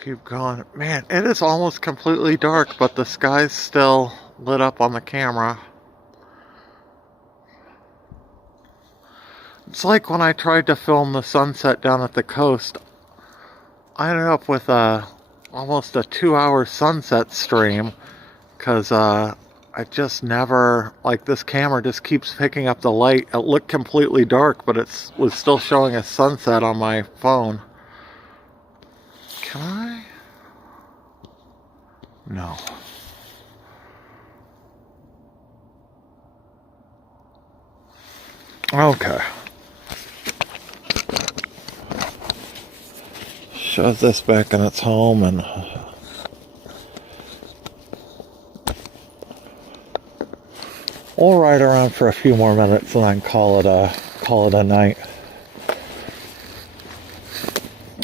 keep going. Man, it is almost completely dark, but the sky's still lit up on the camera. It's like when I tried to film the sunset down at the coast. I ended up with almost a 2-hour sunset stream because I just never, like, this camera just keeps picking up the light. It looked completely dark, but it was still showing a sunset on my phone. Can I? No. Okay. Shove this back in its home and we'll ride around for a few more minutes and then call it a night.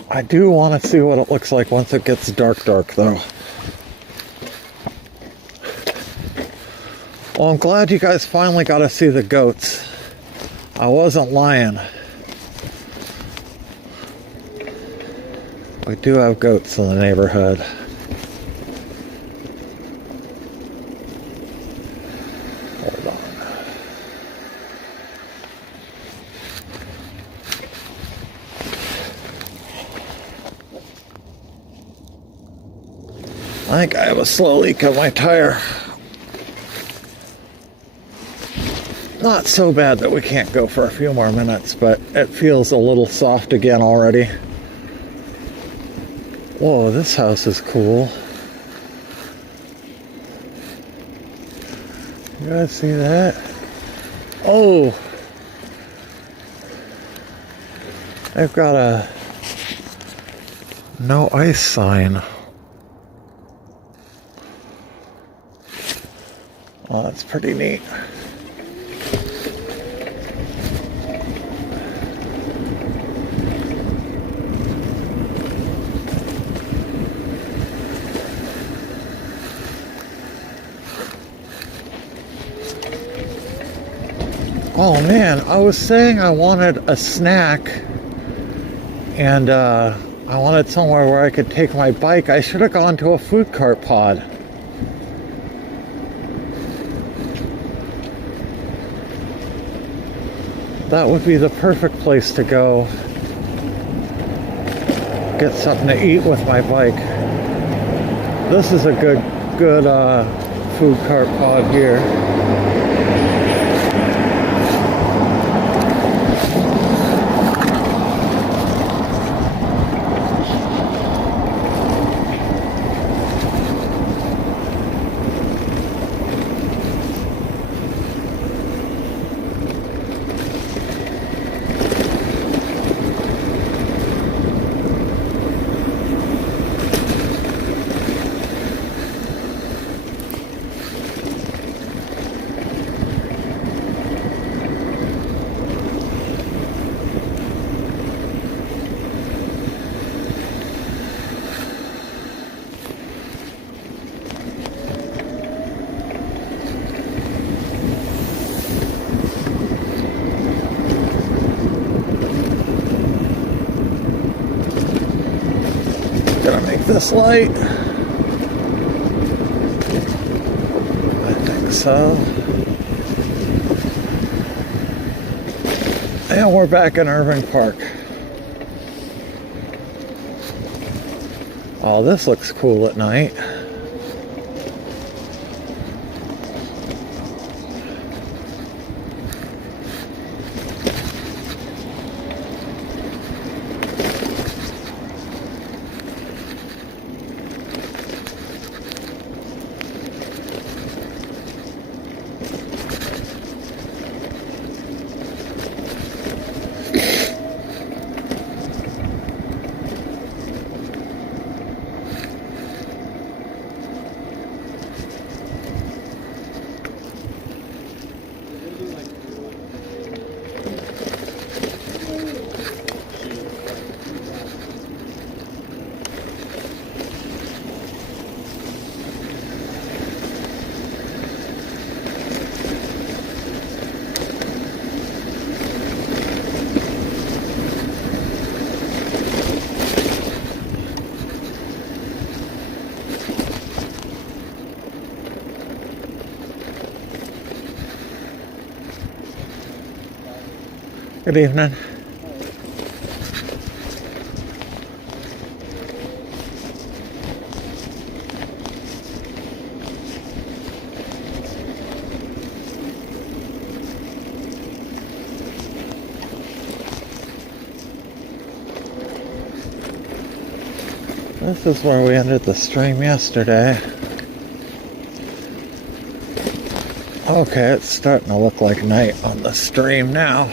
I do want to see what it looks like once it gets dark though. Well, I'm glad you guys finally got to see the goats. I wasn't lying. We do have goats in the neighborhood. Hold on. I think I have a slow leak on my tire. Not so bad that we can't go for a few more minutes, but it feels a little soft again already. Whoa, this house is cool. You guys see that? Oh! They've got a no ice sign. Oh, that's pretty neat. Oh man, I was saying I wanted a snack and I wanted somewhere where I could take my bike. I should have gone to a food cart pod. That would be the perfect place to go get something to eat with my bike. This is a good food cart pod here. This light? I think so. And we're back in Irving Park. Oh, this looks cool at night. Good evening. This is where we ended the stream yesterday. Okay, it's starting to look like night on the stream now.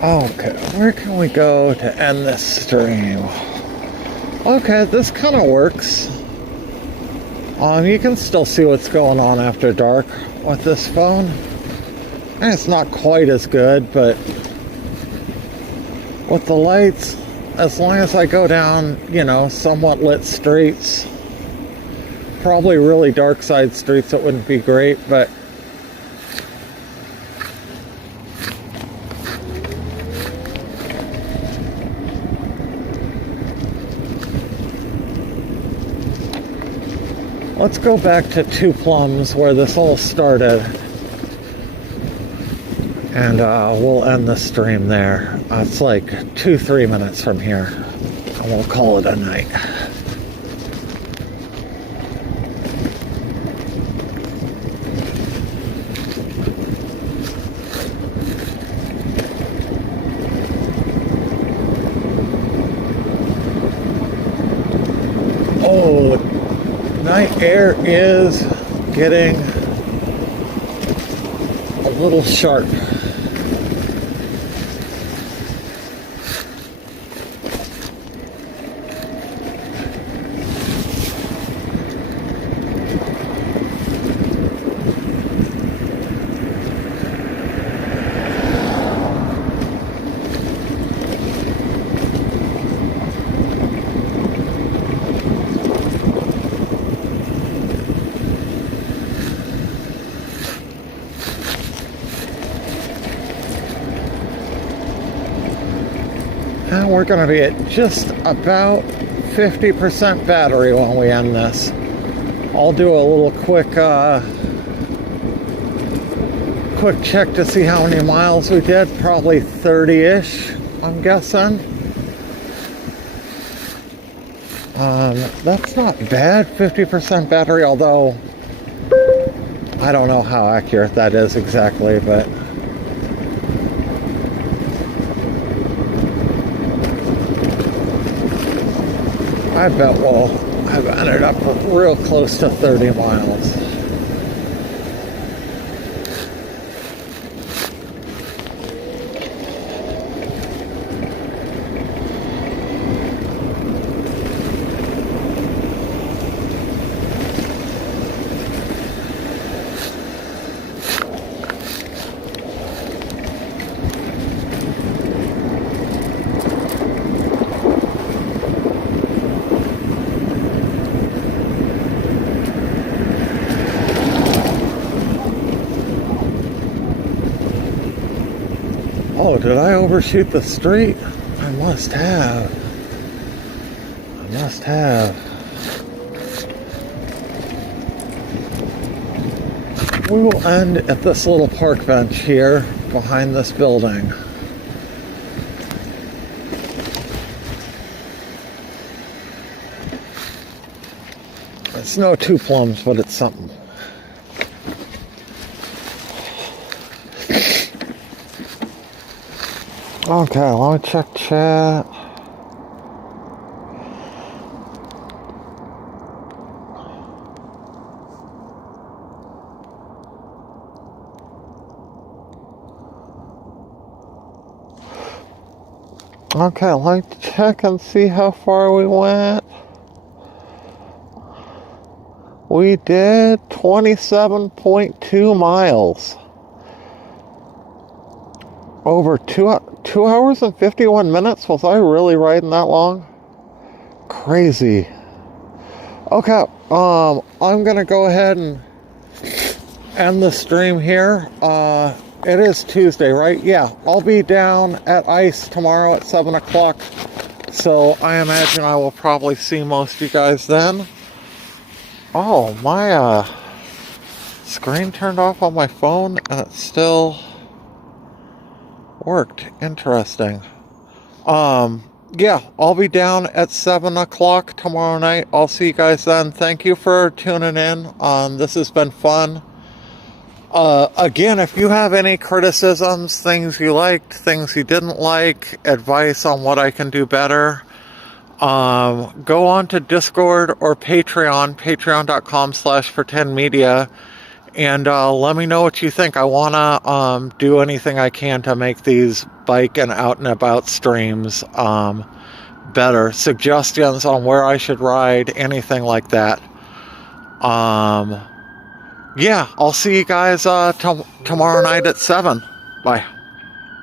Okay, where can we go to end this stream? Okay, this kind of works. You can still see what's going on after dark with this phone. And it's not quite as good, but with the lights, as long as I go down, you know, somewhat lit streets, probably really dark side streets, it wouldn't be great, but let's go back to Two Plums where this all started, and we'll end the stream there. It's like 2-3 minutes from here, and we'll call it a night. Oh, night air is getting a little sharp. And we're going to be at just about 50% battery when we end this. I'll do a little quick check to see how many miles we did. Probably 30-ish, I'm guessing. That's not bad, 50% battery, although I don't know how accurate that is exactly, but I bet I've ended up real close to 30 miles. Oh, did I overshoot the street? I must have. We will end at this little park bench here behind this building. It's no Two Plums, but it's something. Okay, let me check chat. Okay, let me check and see how far we went. We did 27.2 miles. Over 2 hours and 51 minutes? Was I really riding that long? Crazy. Okay, I'm gonna go ahead and end the stream here. It is Tuesday, right? Yeah, I'll be down at ICE tomorrow at 7 o'clock. So I imagine I will probably see most of you guys then. Oh, my screen turned off on my phone and it still worked. Interesting. Yeah, I'll be down at 7 o'clock tomorrow night. I'll see you guys then. Thank you for tuning in. This has been fun. Again, if you have any criticisms, things you liked, things you didn't like, advice on what I can do better, go on to Discord or Patreon, patreon.com/PretendMedia, and let me know what you think. I want to do anything I can to make these bike and out and about streams better. Suggestions on where I should ride, anything like that. Yeah, I'll see you guys tomorrow night at 7. Bye.